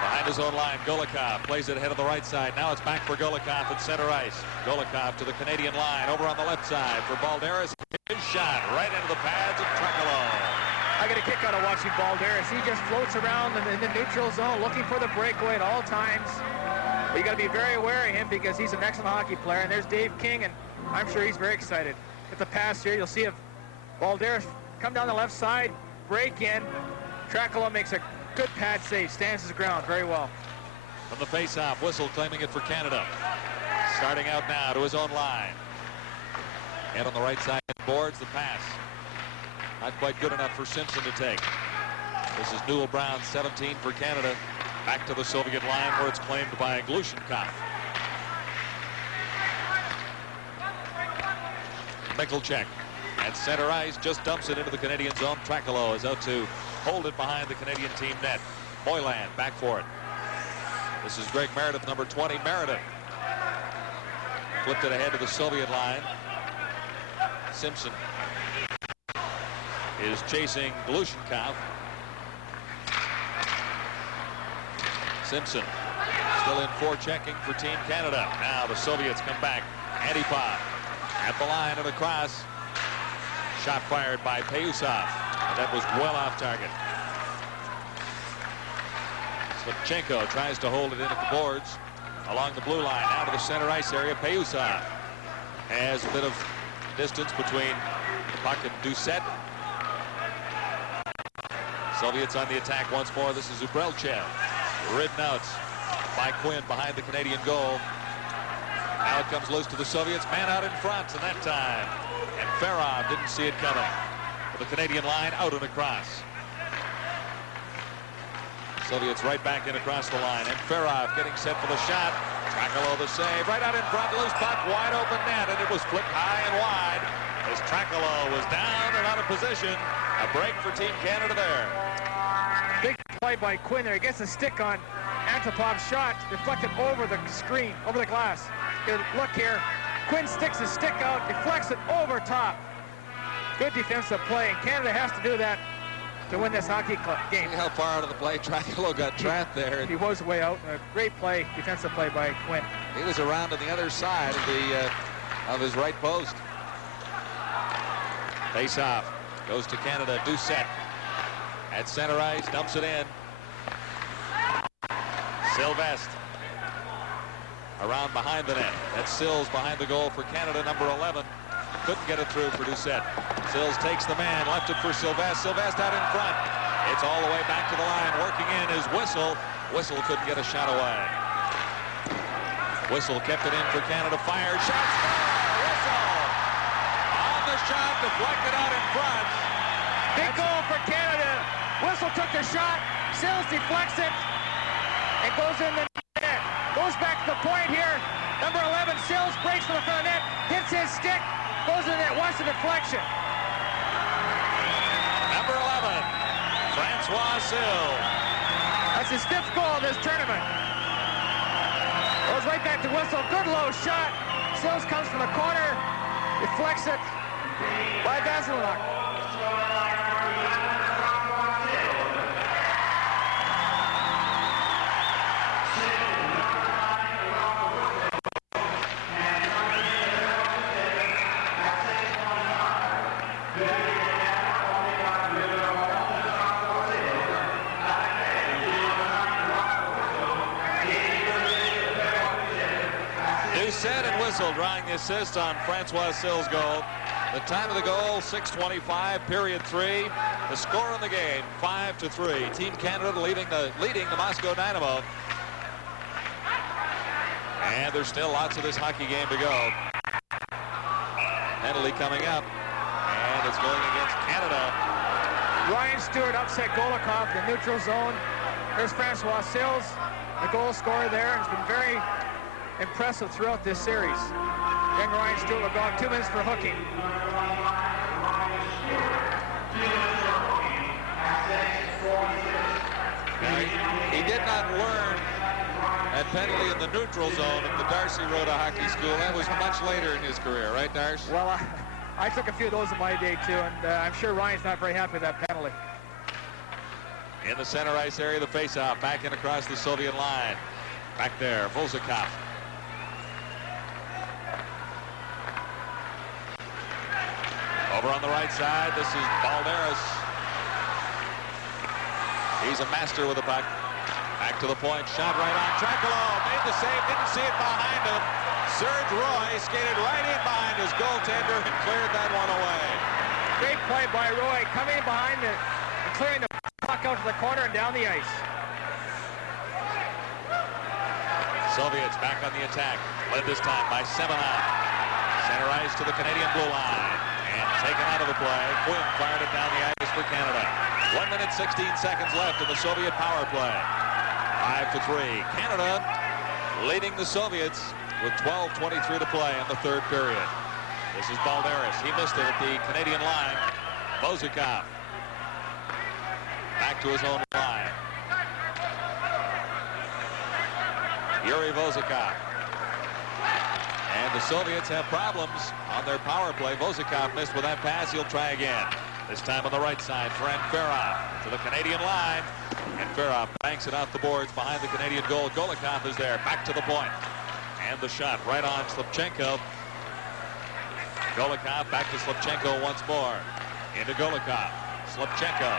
Behind his own line, Golikov plays it ahead of the right side. Now it's back for Golikov at center ice. Golikov to the Canadian line, over on the left side for Balderas. His shot right into the pads of Trakalo. I get a kick out of watching Balderas. He just floats around in the neutral zone looking for the breakaway at all times. But you got to be very aware of him because he's an excellent hockey player. And there's Dave King, and I'm sure he's very excited. At the pass here, you'll see if Balderas come down the left side, break in. Trakalo makes a good pad save, stands his ground very well. From the face-off, Whistle claiming it for Canada. Starting out now to his own line. And on the right side boards, the pass. Not quite good enough for Simpson to take. This is Newell Brown, 17 for Canada. Back to the Soviet line where it's claimed by Glushenkov. Mikkelchek at center ice just dumps it into the Canadian zone. Trakalo is out to hold it behind the Canadian team net. Moylan back for it. This is Greg Meredith, number 20. Meredith flipped it ahead to the Soviet line. Simpson is chasing Glushenkov. Simpson still in forechecking for Team Canada. Now the Soviets come back. Antipov at the line and across. Shot fired by Payusov. And that was well off target. Slipchenko tries to hold it in at the boards along the blue line. Now to the center ice area. Payusov has a bit of distance between the puck and Doucette. Soviets on the attack once more. This is Ubrelchev. Ridden out by Quinn behind the Canadian goal. Now it comes loose to the Soviets. Man out in front, and that time. And Farov didn't see it coming. The Canadian line out and across. Soviets right back in across the line. And Farov getting set for the shot. Trakalo the save. Right out in front. Loose puck. Wide open net. And it was flipped high and wide as Trakalo was down and out of position. A break for Team Canada there. Big play by Quinn there. He gets a stick on Antipov's shot. Deflected over the screen, over the glass. Here, look here. Quinn sticks his stick out, deflects it over top. Good defensive play, and Canada has to do that to win this hockey game. See how far out of the play Trakalo got trapped there. He was way out. A great play, defensive play by Quinn. He was around on the other side of his right post. Face off. Goes to Canada. Doucette at center ice. Dumps it in. Sylvestre around behind the net. That's Sills behind the goal for Canada, number 11. Couldn't get it through for Doucette. Sills takes the man. Left it for Sylvestre. Sylvestre out in front. It's all the way back to the line. Working in is Whistle. Whistle couldn't get a shot away. Whistle kept it in for Canada. Fired. Shot score. Whistle. On the shot. Deflected out in front. Big goal for Canada. Whistle took the shot. Sills deflects it and goes in the net. Goes back to the point here. Number 11, Sills breaks for the front of the net. Hits his stick. Goes in the net. Watch the deflection. Number 11, Francois Sills. That's his 5th goal of this tournament. Goes right back to Whistle. Good low shot. Sills comes from the corner. Deflects it by Vasiluk. Set and Whistle drawing the assist on Francois Sills' goal. The time of the goal, 6:25, period 3. The score in the game, 5-3. Team Canada leading the Moscow Dynamo. And there's still lots of this hockey game to go. Penalty coming up, and it's going against Canada. Ryan Stewart upset Golikov in the neutral zone. There's Francois Sills, the goal scorer there, and has been very impressive throughout this series. Young Ryan Stewart will go on 2 minutes for hooking. Now, he did not learn that penalty in the neutral zone at the Darcy Rhoda Hockey School. That was much later in his career, right, Darcy? Well, I took a few of those in my day, too, and I'm sure Ryan's not very happy with that penalty. In the center ice area, the faceoff back in across the Soviet line. Back there, Vozakov. Over on the right side, this is Balderas. He's a master with the puck. Back to the point, shot right on. Trakalo made the save, didn't see it behind him. Serge Roy skated right in behind his goaltender and cleared that one away. Great play by Roy, coming in behind it and clearing the puck out to the corner and down the ice. Soviets back on the attack, led this time by Semenov. Center ice to the Canadian blue line. And taken out of the play. Quinn fired it down the ice for Canada. 1 minute, 16 seconds left in the Soviet power play. 5-3. Canada leading the Soviets with 12:23 to play in the 3rd period. This is Balderas. He missed it at the Canadian line. Vozakov. Back to his own line. Yuri Vozakov. And the Soviets have problems on their power play. Vozakov missed with that pass. He'll try again. This time on the right side for Ferrov to the Canadian line. And Ferrov banks it off the boards behind the Canadian goal. Golikov is there. Back to the point. And the shot right on Slipchenko. Golikov back to Slipchenko once more. Into Golikov. Slipchenko.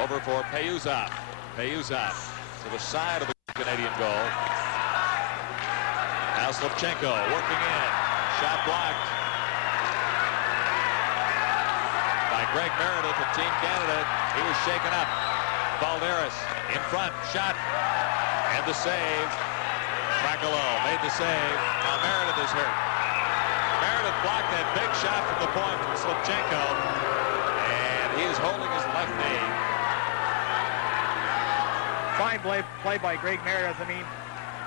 Over for Payuzov. Payuzov to the side of the Canadian goal. Now Slipchenko working in. Shot blocked by Greg Meredith of Team Canada. He was shaken up. Balderas in front. Shot. And the save. Trakalo made the save. Now Meredith is hurt. Meredith blocked that big shot from the point from Slipchenko. And he is holding his left knee. Fine play by Greg Meredith. I mean,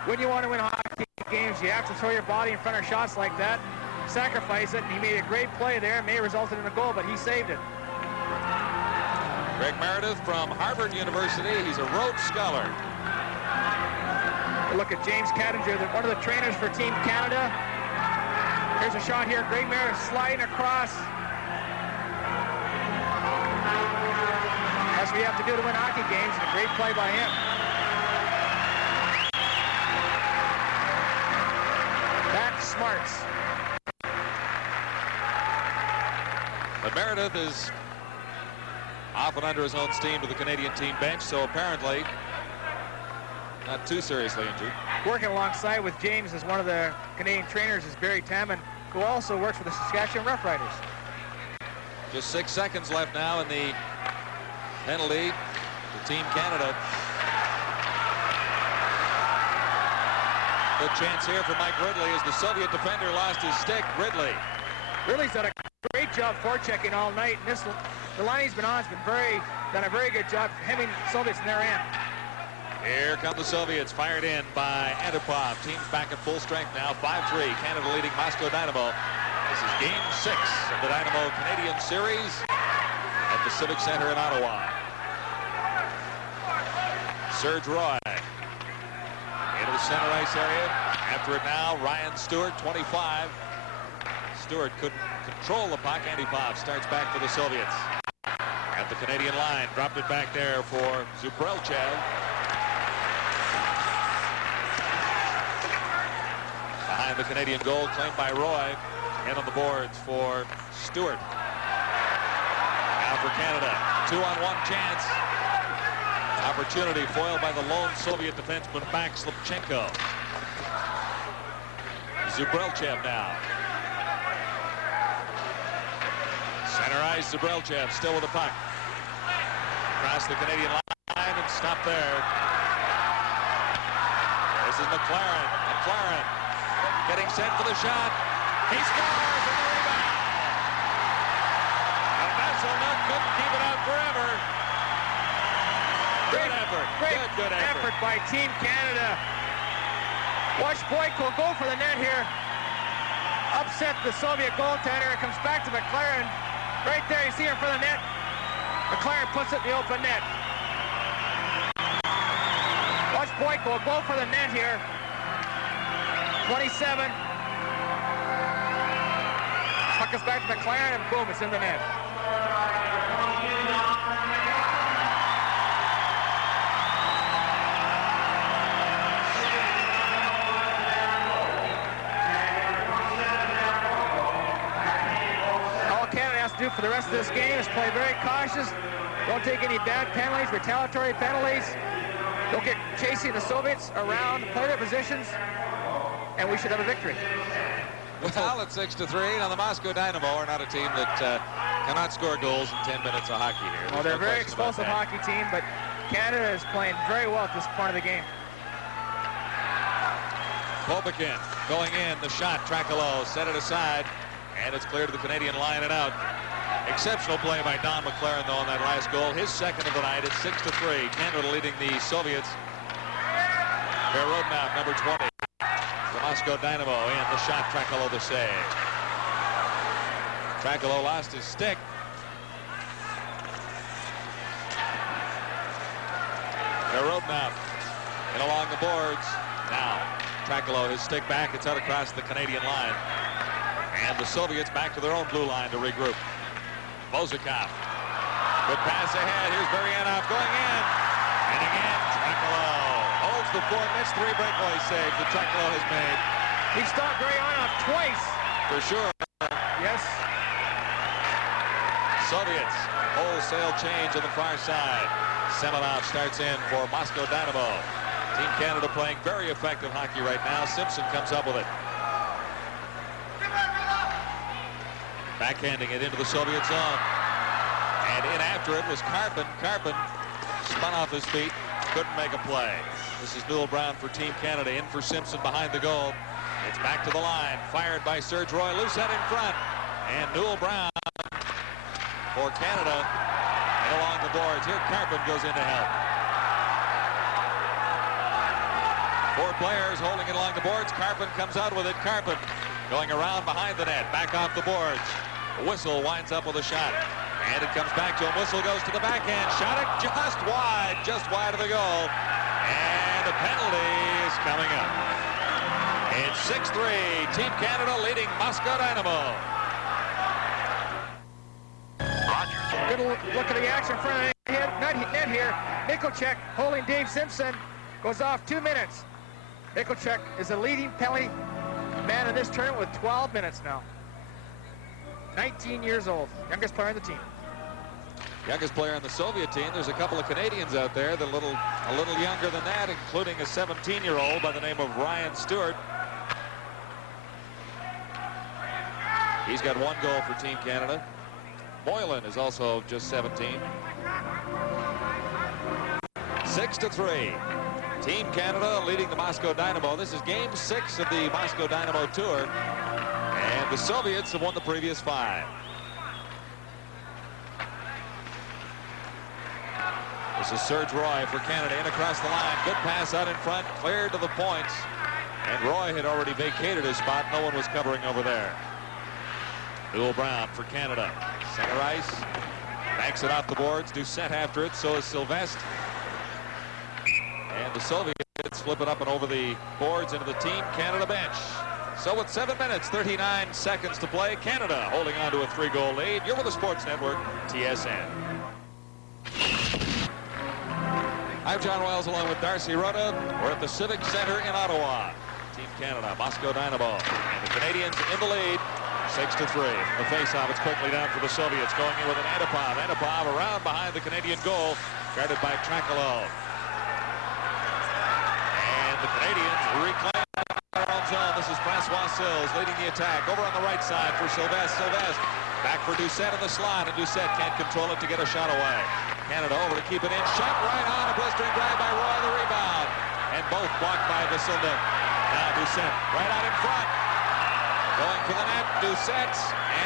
when you want to win hockey games, you have to throw your body in front of shots like that, sacrifice it, and he made a great play there. It may have resulted in a goal, but he saved it. Greg Meredith from Harvard University. He's a Rhodes Scholar. Look at James Cattinger, one of the trainers for Team Canada. Here's a shot here. Greg Meredith sliding across. That's what you have to do to win hockey games, and a great play by him. That's smarts. But Meredith is often under his own steam to the Canadian team bench, so apparently not too seriously injured. Working alongside with James as one of the Canadian trainers is Barry Tamman, who also works for the Saskatchewan Roughriders. Just 6 seconds left now in the penalty to Team Canada. Good chance here for Mike Ridley as the Soviet defender lost his stick. Ridley's done a great job forechecking all night. And the line he's been on has been done a very good job hemming Soviets in their end. Here come the Soviets, fired in by Antipov. Team's back at full strength now, 5-3. Canada leading Moscow Dynamo. This is Game 6 of the Dynamo Canadian Series at the Civic Center in Ottawa. Serge Roy into the center ice area. After it now, Ryan Stewart, 25. Stewart couldn't control the puck. Antipov starts back for the Soviets. At the Canadian line, dropped it back there for Zubrelchev. Behind the Canadian goal, claimed by Roy. In on the boards for Stewart. Now for Canada, 2-on-1 chance. Opportunity foiled by the lone Soviet defenseman back Slipchenko. Zubrelchev now. Center ice, Zubrelchev still with the puck. Across the Canadian line and stopped there. This is McLaren. McLaren getting set for the shot. He scores and the rebound. And Vasselnuck couldn't keep it out forever. Good effort. Good effort by Team Canada. Watch Boyko go for the net here. Upset the Soviet goaltender. It comes back to McLaren. Right there, you see her for the net. McLaren puts it in the open net. Watch Boyko go for the net here. 27. Puck is back to McLaren, and boom, it's in the net. All Canada has to do for the rest of this game is play very cautious. Don't take any bad penalties, retaliatory penalties. Don't get chasing the Soviets around, play their positions, and we should have a victory. Well, it's 6-3. Now the Moscow Dynamo are not a team that cannot score goals in 10 minutes of hockey here. Well, they're a very explosive hockey team, but Canada is playing very well at this part of the game. Pobekin going in, the shot, Tracolo set it aside, and it's clear to the Canadian line and out. Exceptional play by Don McLaren, though, on that last goal. His second of the night. It's 6-3. Canada leading the Soviets. Their road map, number 20. The Moscow Dynamo in the shot, Tracolo the save. Tracolo lost his stick. Their road map in along the boards. Now, Tracolo, his stick back. It's out across the Canadian line. And the Soviets back to their own blue line to regroup. Bozakov. Good pass ahead. Here's Baryanov going in. And again, Tracolo holds the fort. That's 3 breakaway saves that Tracolo has made. He stopped Baryanov twice. For sure. Yes. Soviets. Wholesale change on the far side. Semenov starts in for Moscow Dynamo. Team Canada playing very effective hockey right now. Simpson comes up with it. Backhanding it into the Soviet zone. And in after it was Karpin. Karpin spun off his feet. Couldn't make a play. This is Newell Brown for Team Canada. In for Simpson behind the goal. It's back to the line. Fired by Serge Roy. Loose head in front. And Newell Brown for Canada. And along the boards. Here Karpin goes in to help. 4 players holding it along the boards. Karpin comes out with it. Karpin going around behind the net. Back off the boards. Whistle winds up with a shot. And it comes back to him. Whistle goes to the backhand. Shot it just wide of the goal. And a penalty is coming up. It's 6-3. Team Canada leading Moscow Dynamo. Good look at the action in front of the net here. Nickelchek holding Dave Simpson. Goes off 2 minutes. Nickelchek is the leading penalty man in this tournament with 12 minutes now. 19 years old, youngest player on the team. Youngest player on the Soviet team. There's a couple of Canadians out there that a little younger than that, including a 17-year-old by the name of Ryan Stewart. He's got 1 goal for Team Canada. Moylan is also just 17. 6-3. Team Canada leading the Moscow Dynamo. This is Game 6 of the Moscow Dynamo Tour. And the Soviets have won the previous 5. This is Serge Roy for Canada in across the line. Good pass out in front, cleared to the points. And Roy had already vacated his spot. No one was covering over there. Newell Brown for Canada. Center ice. Banks it off the boards. Doucette after it. So is Sylvestre. And the Soviets flip it up and over the boards into the Team Canada bench. So with 7 minutes, 39 seconds to play, Canada holding on to a 3-goal lead. You're with the Sports Network, TSN. I'm John Wells along with Darcy Rhoda. We're at the Civic Center in Ottawa. Team Canada, Moscow Dynamo. And the Canadians in the lead, 6-3. The face-off, it's quickly down for the Soviets, going in with an Antipov. Antipov around behind the Canadian goal, guarded by Tranquillo. And the Canadians reclaim their own zone. This is Francois Sills leading the attack. Over on the right side for Sylvestre. Sylvestre back for Doucette in the slot, and Doucette can't control it to get a shot away. Canada over to keep it in. Shot right on. A blistering drive by Roy. The rebound. And both blocked by Vassilnik. Now Doucette right out in front. Going for the net. Doucette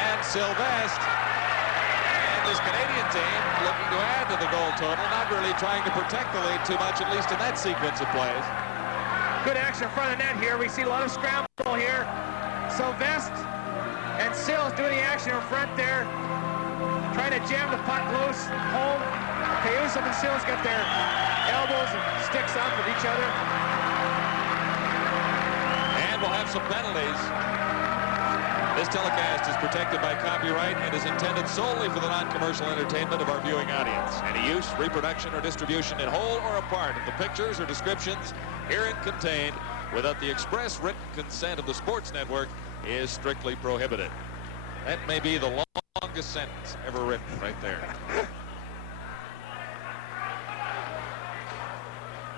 and Sylvestre. And this Canadian team looking to add to the goal total. Not really trying to protect the lead too much, at least in that sequence of plays. Good action in front of the net here. We see a lot of scramble here. Sylvestre and Sills doing the action in front there. Trying to jam the puck loose home. Kayusov and Sills got their elbows and sticks up with each other. And we'll have some penalties. This telecast is protected by copyright and is intended solely for the non-commercial entertainment of our viewing audience. Any use, reproduction, or distribution in whole or a part of the pictures or descriptions herein contained without the express written consent of the Sports Network is strictly prohibited. That may be the longest sentence ever written right there.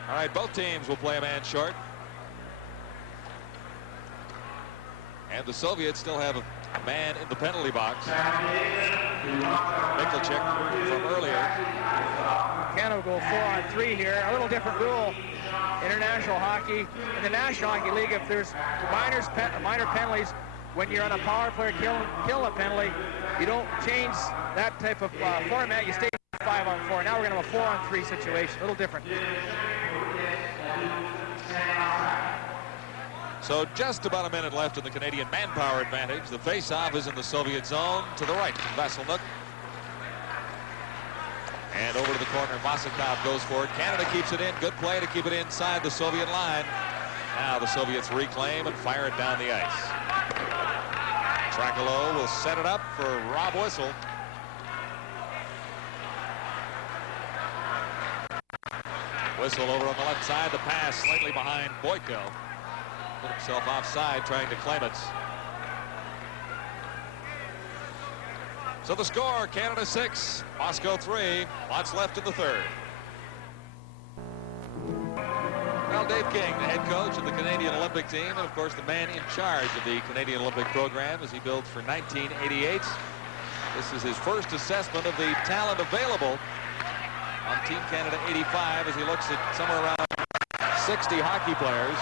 All right, both teams will play a man short. And the Soviets still have a man in the penalty box. Mikkelchik from earlier. Canada will go 4-on-3 here. A little different rule. International hockey. In the National Hockey League, if there's minor penalties, when you're on a power play kill a penalty, you don't change that type of format. You stay 5-on-4. Now we're going to have a 4-on-3 situation. A little different. So just about a minute left in the Canadian manpower advantage. The face-off is in the Soviet zone to the right from Vassilnik. And over to the corner, Vasikov goes for it. Canada keeps it in. Good play to keep it inside the Soviet line. Now the Soviets reclaim and fire it down the ice. Tranquillo will set it up for Rob Whistle. Whistle over on the left side. The pass slightly behind Boyko. Put himself offside trying to claim it. So the score, Canada 6, Moscow 3. Lots left in the third. Well, Dave King, the head coach of the Canadian Olympic team, and of course the man in charge of the Canadian Olympic program as he builds for 1988. This is his first assessment of the talent available on Team Canada 85 as he looks at somewhere around 60 hockey players.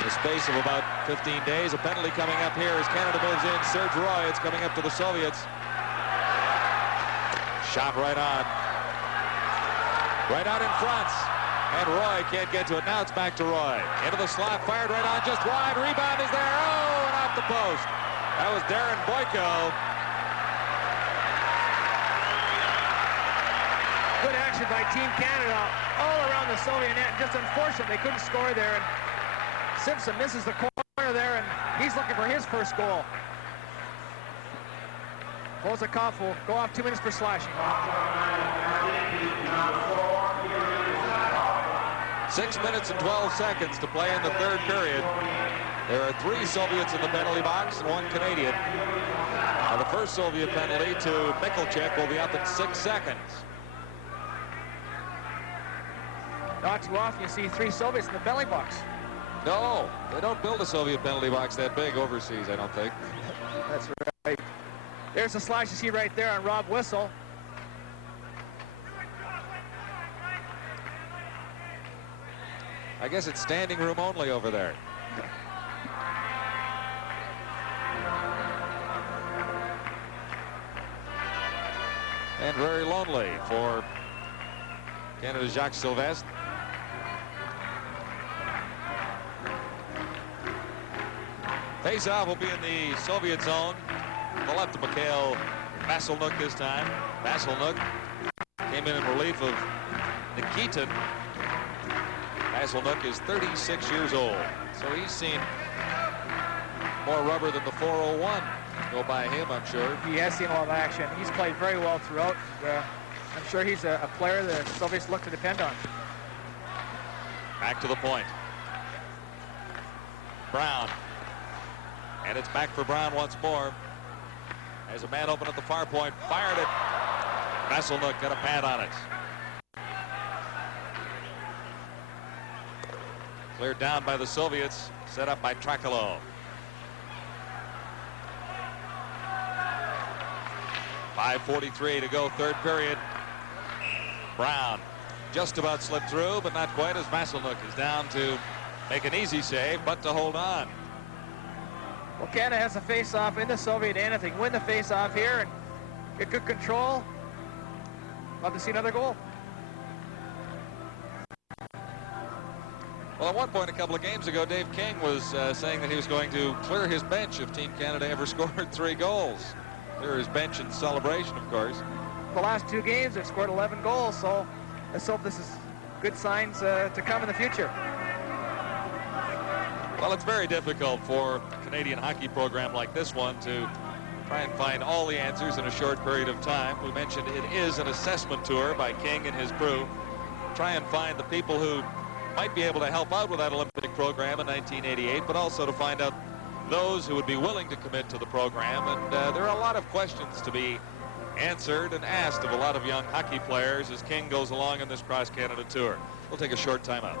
In the space of about 15 days, a penalty coming up here as Canada moves in. Serge Roy, it's coming up to the Soviets. Shot right on. Right out in front. And Roy can't get to it. Now it's back to Roy. Into the slot, fired right on, just wide. Rebound is there. Oh, and off the post. That was Darren Boyko. Good action by Team Canada all around the Soviet net. Just unfortunate they couldn't score there. And Simpson misses the corner there, and he's looking for his first goal. Bozakov will go off 2 minutes for slashing. 6 minutes and 12 seconds to play in the third period. There are 3 Soviets in the penalty box and 1 Canadian. Now the first Soviet penalty to Mikkelchik will be up in 6 seconds. Not too often you see 3 Soviets in the penalty box. No, they don't build a Soviet penalty box that big overseas, I don't think. That's right. There's a slash you see right there on Rob Whistle. I guess it's standing room only over there. And very lonely for Canada's G06. Face-off will be in the Soviet zone. The left of Mikhail Vasilnuk this time. Vasilnuk came in relief of Nikitin. Vasilnuk is 36 years old, so he's seen more rubber than the 401 go by him, I'm sure. He has seen a lot of action. He's played very well throughout. I'm sure he's a player the Soviets look to depend on. Back to the point. Brown. And it's back for Brown once more. As a man open at the far point, fired it. Vasilnuk got a pad on it. Cleared down by the Soviets, set up by Trakalo. .5:43 to go, third period. Brown just about slipped through, but not quite, as Vasilnuk is down to make an easy save, but to hold on. Well, Canada has a face-off in the Soviet end. If they can win the face-off here and get good control, love to see another goal. Well, at one point a couple of games ago, Dave King was saying that he was going to clear his bench if Team Canada ever scored 3 goals. Clear his bench in celebration, of course. The last 2 games, they've scored 11 goals, so let's hope this is good signs to come in the future. Well, it's very difficult for a Canadian hockey program like this one to try and find all the answers in a short period of time. We mentioned it is an assessment tour by King and his crew. Try and find the people who might be able to help out with that Olympic program in 1988, but also to find out those who would be willing to commit to the program. And there are a lot of questions to be answered and asked of a lot of young hockey players as King goes along in this cross-Canada tour. We'll take a short timeout.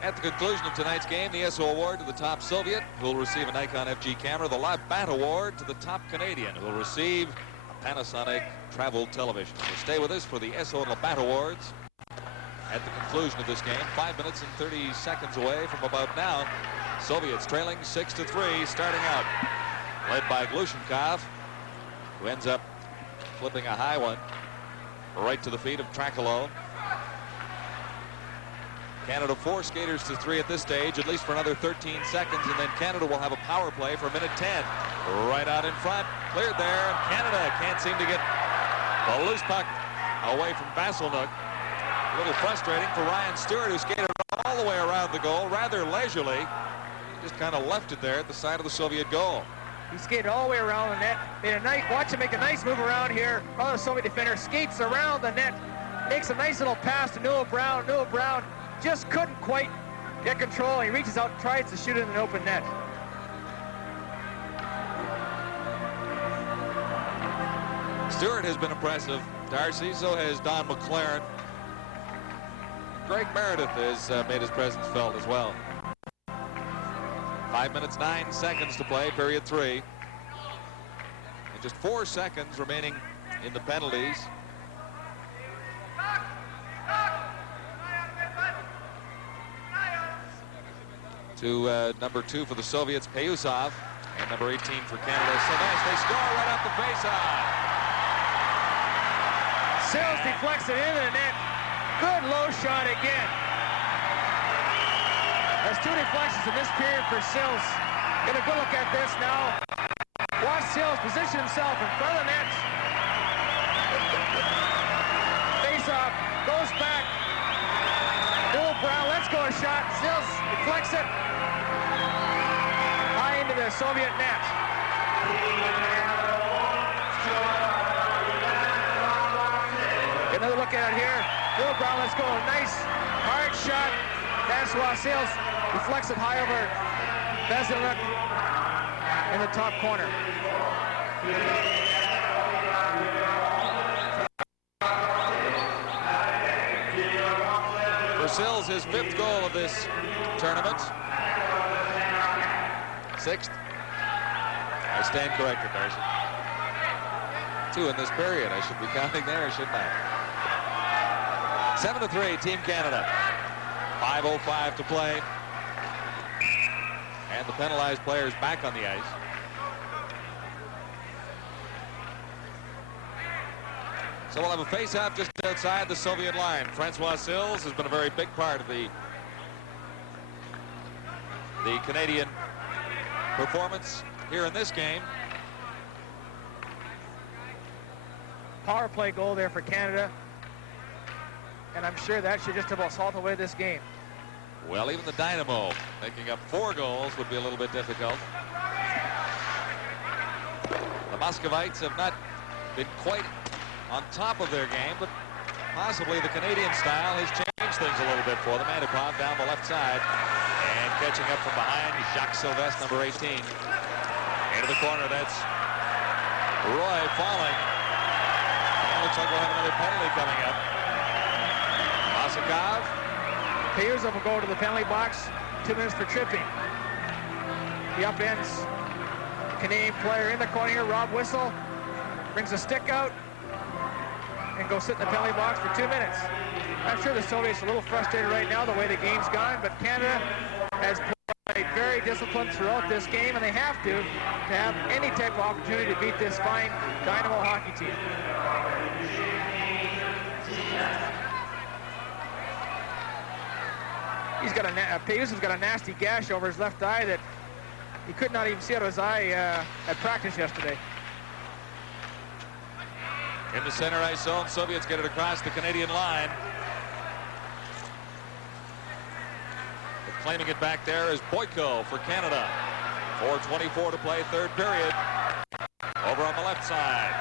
At the conclusion of tonight's game, the ESO award to the top Soviet, who will receive a Nikon FG camera. The Live Bat award to the top Canadian, who will receive a Panasonic travel television. So stay with us for the ESO and Labatt awards. At the conclusion of this game, 5 minutes and 30 seconds away from about now. Soviets trailing 6-3, starting out. Led by Glushenkov, who ends up flipping a high one right to the feet of Trakalo. Canada 4 skaters to 3 at this stage, at least for another 13 seconds, and then Canada will have a power play for a minute 10. Right out in front, cleared there, and Canada can't seem to get the loose puck away from Vasilnuk. A little frustrating for Ryan Stewart, who skated all the way around the goal, rather leisurely. He just kind of left it there at the side of the Soviet goal. He skated all the way around the net. Watch him make a nice move around here. Oh, the Soviet defender skates around the net, makes a nice little pass to Noah Brown. Noah Brown just couldn't quite get control. He reaches out, tries to shoot it in an open net. Stewart has been impressive, Darcy. So has Don McLaren. Greg Meredith has made his presence felt as well. 5 minutes, 9 seconds to play, period 3. And just 4 seconds remaining in the penalties. To number 2 for the Soviets, Payusov, and number 18 for Canada, Sylvestre. They score right off the faceoff. Sills deflects it into the net. Good low shot again. There's 2 deflections in this period for Sills. Get a good look at this now. Watch Sills position himself in front of the net. Face-off, goes back. Noah Brown, let's go a shot. Sills deflects it. High into the Soviet net. Get another look at it here. Noah Brown, let's go. Nice, hard shot. Francois Sills deflects it high over Vasilnuk in the top corner. For Sills, his 5th goal of this tournament. 6th. I stand corrected, Darcy. 2 in this period. I should be counting there, shouldn't I? 7-3, Team Canada. 5:05 to play. And the penalized players back on the ice. So we'll have a face-off just outside the Soviet line. Francois Sills has been a very big part of the Canadian performance here in this game. Power play goal there for Canada. And I'm sure that should just about salt away this game. Well, even the Dynamo making up 4 goals would be a little bit difficult. The Muscovites have not been quite on top of their game, but possibly the Canadian style has changed things a little bit for them. Antipov down the left side and catching up from behind, Jacques Sylvestre, number 18. Into the corner, that's Roy falling. And looks like we'll have another penalty coming up. Vasakov. Payers will go to the penalty box. 2 minutes for tripping. The upends Canadian player in the corner here, Rob Whistle, brings a stick out and goes sit in the penalty box for 2 minutes. I'm sure the Soviets are a little frustrated right now the way the game's gone, but Canada has played very disciplined throughout this game, and they have to have any type of opportunity to beat this fine Dynamo hockey team. He's got Payus's got a nasty gash over his left eye that he could not even see out of his eye at practice yesterday. In the center ice zone, Soviets get it across the Canadian line. But claiming it back there is Boyko for Canada. 4:24 to play, third period. Over on the left side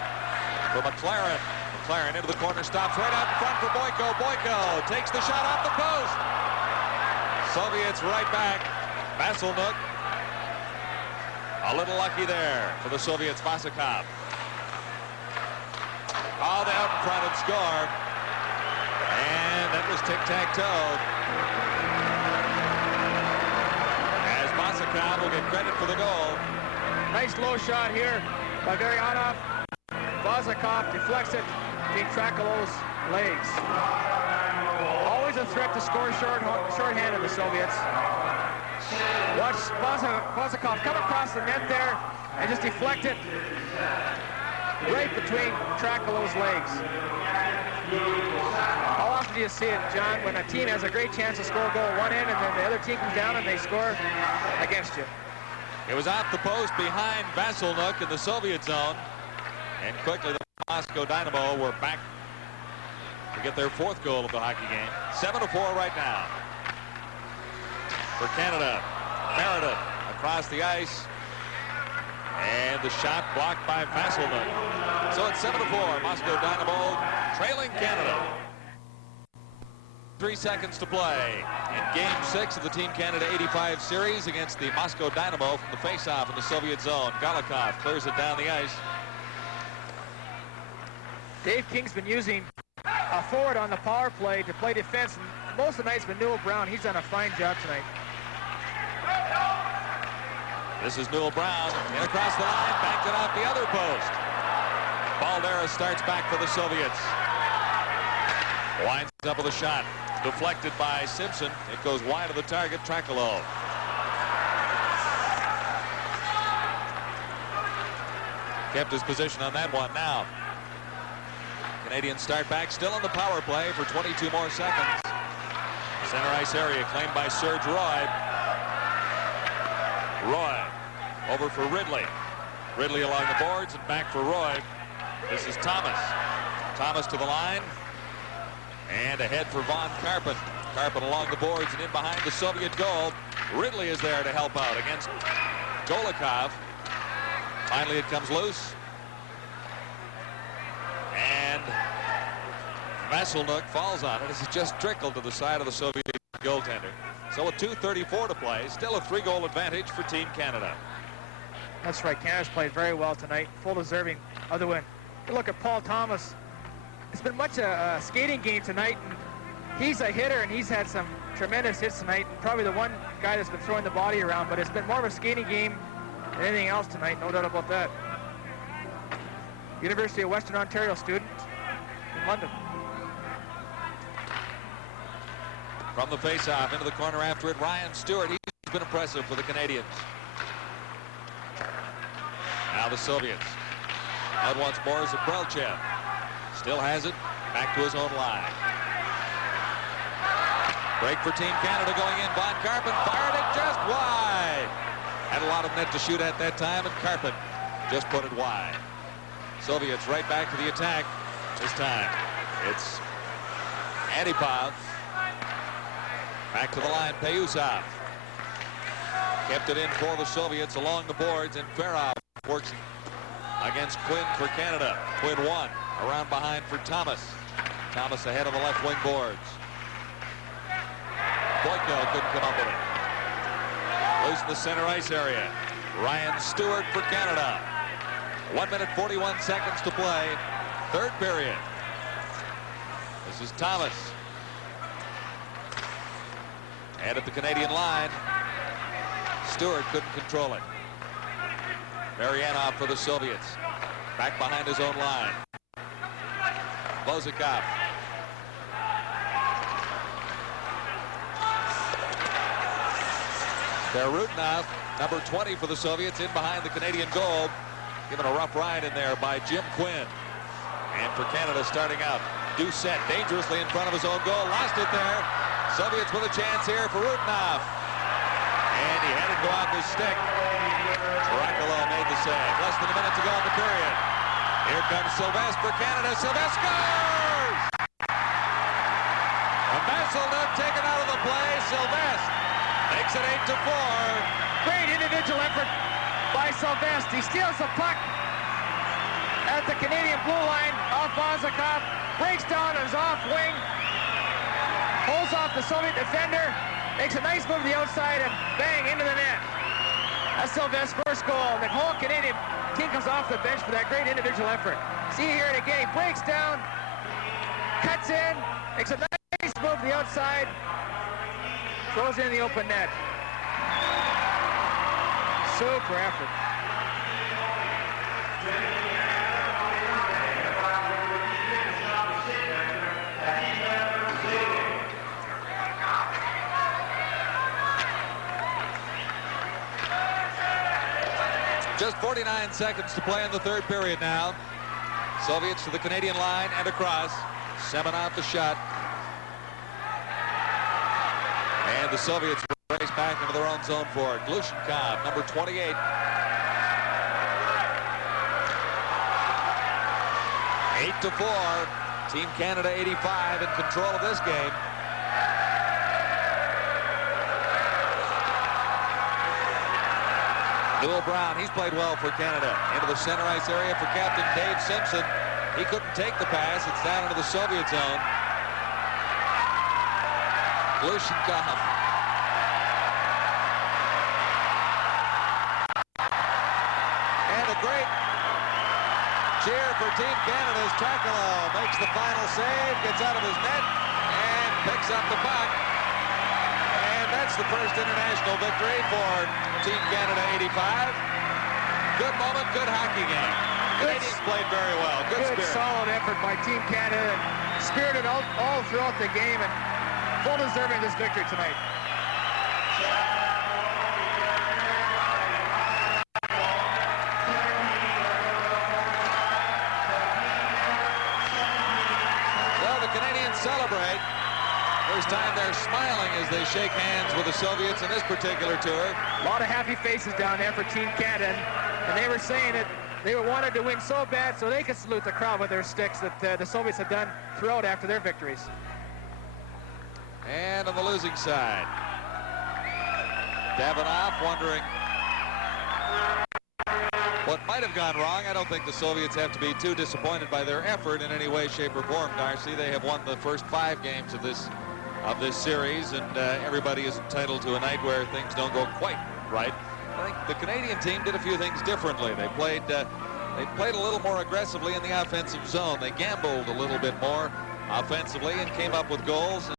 for McLaren. McLaren into the corner, stops right out in front for Boyko. Boyko takes the shot off the post. Soviets right back. Vasselnook a little lucky there for the Soviets. Vasakov. All out in front and score. And that was tic-tac-toe. As Vasakov will get credit for the goal. Nice low shot here by Varianov. Vasakov deflects it between Trakalow's legs. Always a threat to score shorthanded, the Soviets. Watch Vasakov come across the net there and just deflect it right between Trakalow's legs. How often do you see it, John, when a team has a great chance to score a goal at one end and then the other team comes down and they score against you? It was off the post behind Vasselnook in the Soviet zone. And quickly the Moscow Dynamo were back to get their 4th goal of the hockey game. 7-4 right now. For Canada, Meredith across the ice. And the shot blocked by Vasselnook. So it's 7-4. Moscow Dynamo trailing Canada. 3 seconds to play in Game 6 of the Team Canada 85 series against the Moscow Dynamo from the face-off in the Soviet zone. Galikov clears it down the ice. Dave King's been using a forward on the power play to play defense. And most of the night's been Newell Brown. He's done a fine job tonight. This is Newell Brown, in across the line, backed it off the other post. Baldera starts back for the Soviets. Winds up with a shot, deflected by Simpson. It goes wide of the target, Trakalow. Kept his position on that one now. Canadians start back, still in the power play for 22 more seconds. Center ice area claimed by Serge Roy. Roy over for Ridley. Ridley along the boards and back for Roy. This is Thomas. Thomas to the line. And ahead for Von Karpen. Karpen along the boards and in behind the Soviet goal. Ridley is there to help out against Golikov. Finally it comes loose. And Vasselnook falls on it as it just trickled to the side of the Soviet goaltender. So with 2:34 to play, still a 3-goal advantage for Team Canada. That's right. Canada's played very well tonight. Full deserving of the win. You look at Paul Thomas. It's been much a skating game tonight. And he's a hitter, and he's had some tremendous hits tonight. Probably the one guy that's been throwing the body around, but it's been more of a skating game than anything else tonight. No doubt about that. University of Western Ontario student in London. From the faceoff into the corner after it, Ryan Stewart. He's been impressive for the Canadians. Now the Soviets. Out once more is Brelchev. Still has it. Back to his own line. Break for Team Canada going in. Von Karpen fired it just wide. Had a lot of net to shoot at that time, and Karpen just put it wide. Soviets right back to the attack. This time it's Antipov. Back to the line, Payusov. Kept it in for the Soviets along the boards, and Farov works against Quinn for Canada. Quinn won. Around behind for Thomas. Thomas ahead of the left wing boards. Boyko couldn't come up with it. Loose in the center ice area. Ryan Stewart for Canada. 1 minute 41 seconds to play. Third period. This is Thomas. And at the Canadian line, Stewart couldn't control it. Maryanov for the Soviets. Back behind his own line. Vozikov. Berutnov, number 20 for the Soviets, in behind the Canadian goal. Given a rough ride in there by Jim Quinn. And for Canada starting out, Doucette dangerously in front of his own goal. Lost it there. Soviets with a chance here for Berutnov. And he had it go off his stick. Rakalo made the save. Less than a minute to go in the period. Here comes Sylvestre for Canada. Sylvestre scores! A Messelnup taken out of the play. Sylvestre makes it 8-4. Great individual effort by Sylvestre. He steals the puck at the Canadian blue line off Vozikov. Breaks down his off wing. Holds off the Soviet defender. Makes a nice move to the outside and bang into the net. That's Sylvestre's first goal. The whole Canadian team comes off the bench for that great individual effort. See here and again, he breaks down, cuts in, makes a nice move to the outside, throws in the open net. Super effort. Just 49 seconds to play in the third period now. Soviets to the Canadian line and across. Semenov the shot. And the Soviets race back into their own zone for it. Glushenkov, number 28. 8-4. Team Canada 85 in control of this game. Newell Brown, he's played well for Canada. Into the center ice area for captain Dave Simpson. He couldn't take the pass. It's down into the Soviet zone. Glushenkov. And a great cheer for Team Canada as Trakalo makes the final save, gets out of his net, and picks up the puck. And that's the first international victory for Team Canada 85. Good moment, good hockey game. Canadians played very well. Good spirit. Solid effort by Team Canada, and spirited all throughout the game, and full deserving of this victory tonight. Well, the Canadians celebrate. First time they're smiling as they shake hands with the Soviets in this particular tour. A lot of happy faces down there for Team Canada, and they were saying that they wanted to win so bad so they could salute the crowd with their sticks that the Soviets had done throughout after their victories. And on the losing side, Davinoff wondering what might have gone wrong. I don't think the Soviets have to be too disappointed by their effort in any way, shape, or form, Darcy. They have won the first 5 games of this series, and everybody is entitled to a night where things don't go quite right. I think the Canadian team did a few things differently. They played a little more aggressively in the offensive zone. They gambled a little bit more offensively and came up with goals.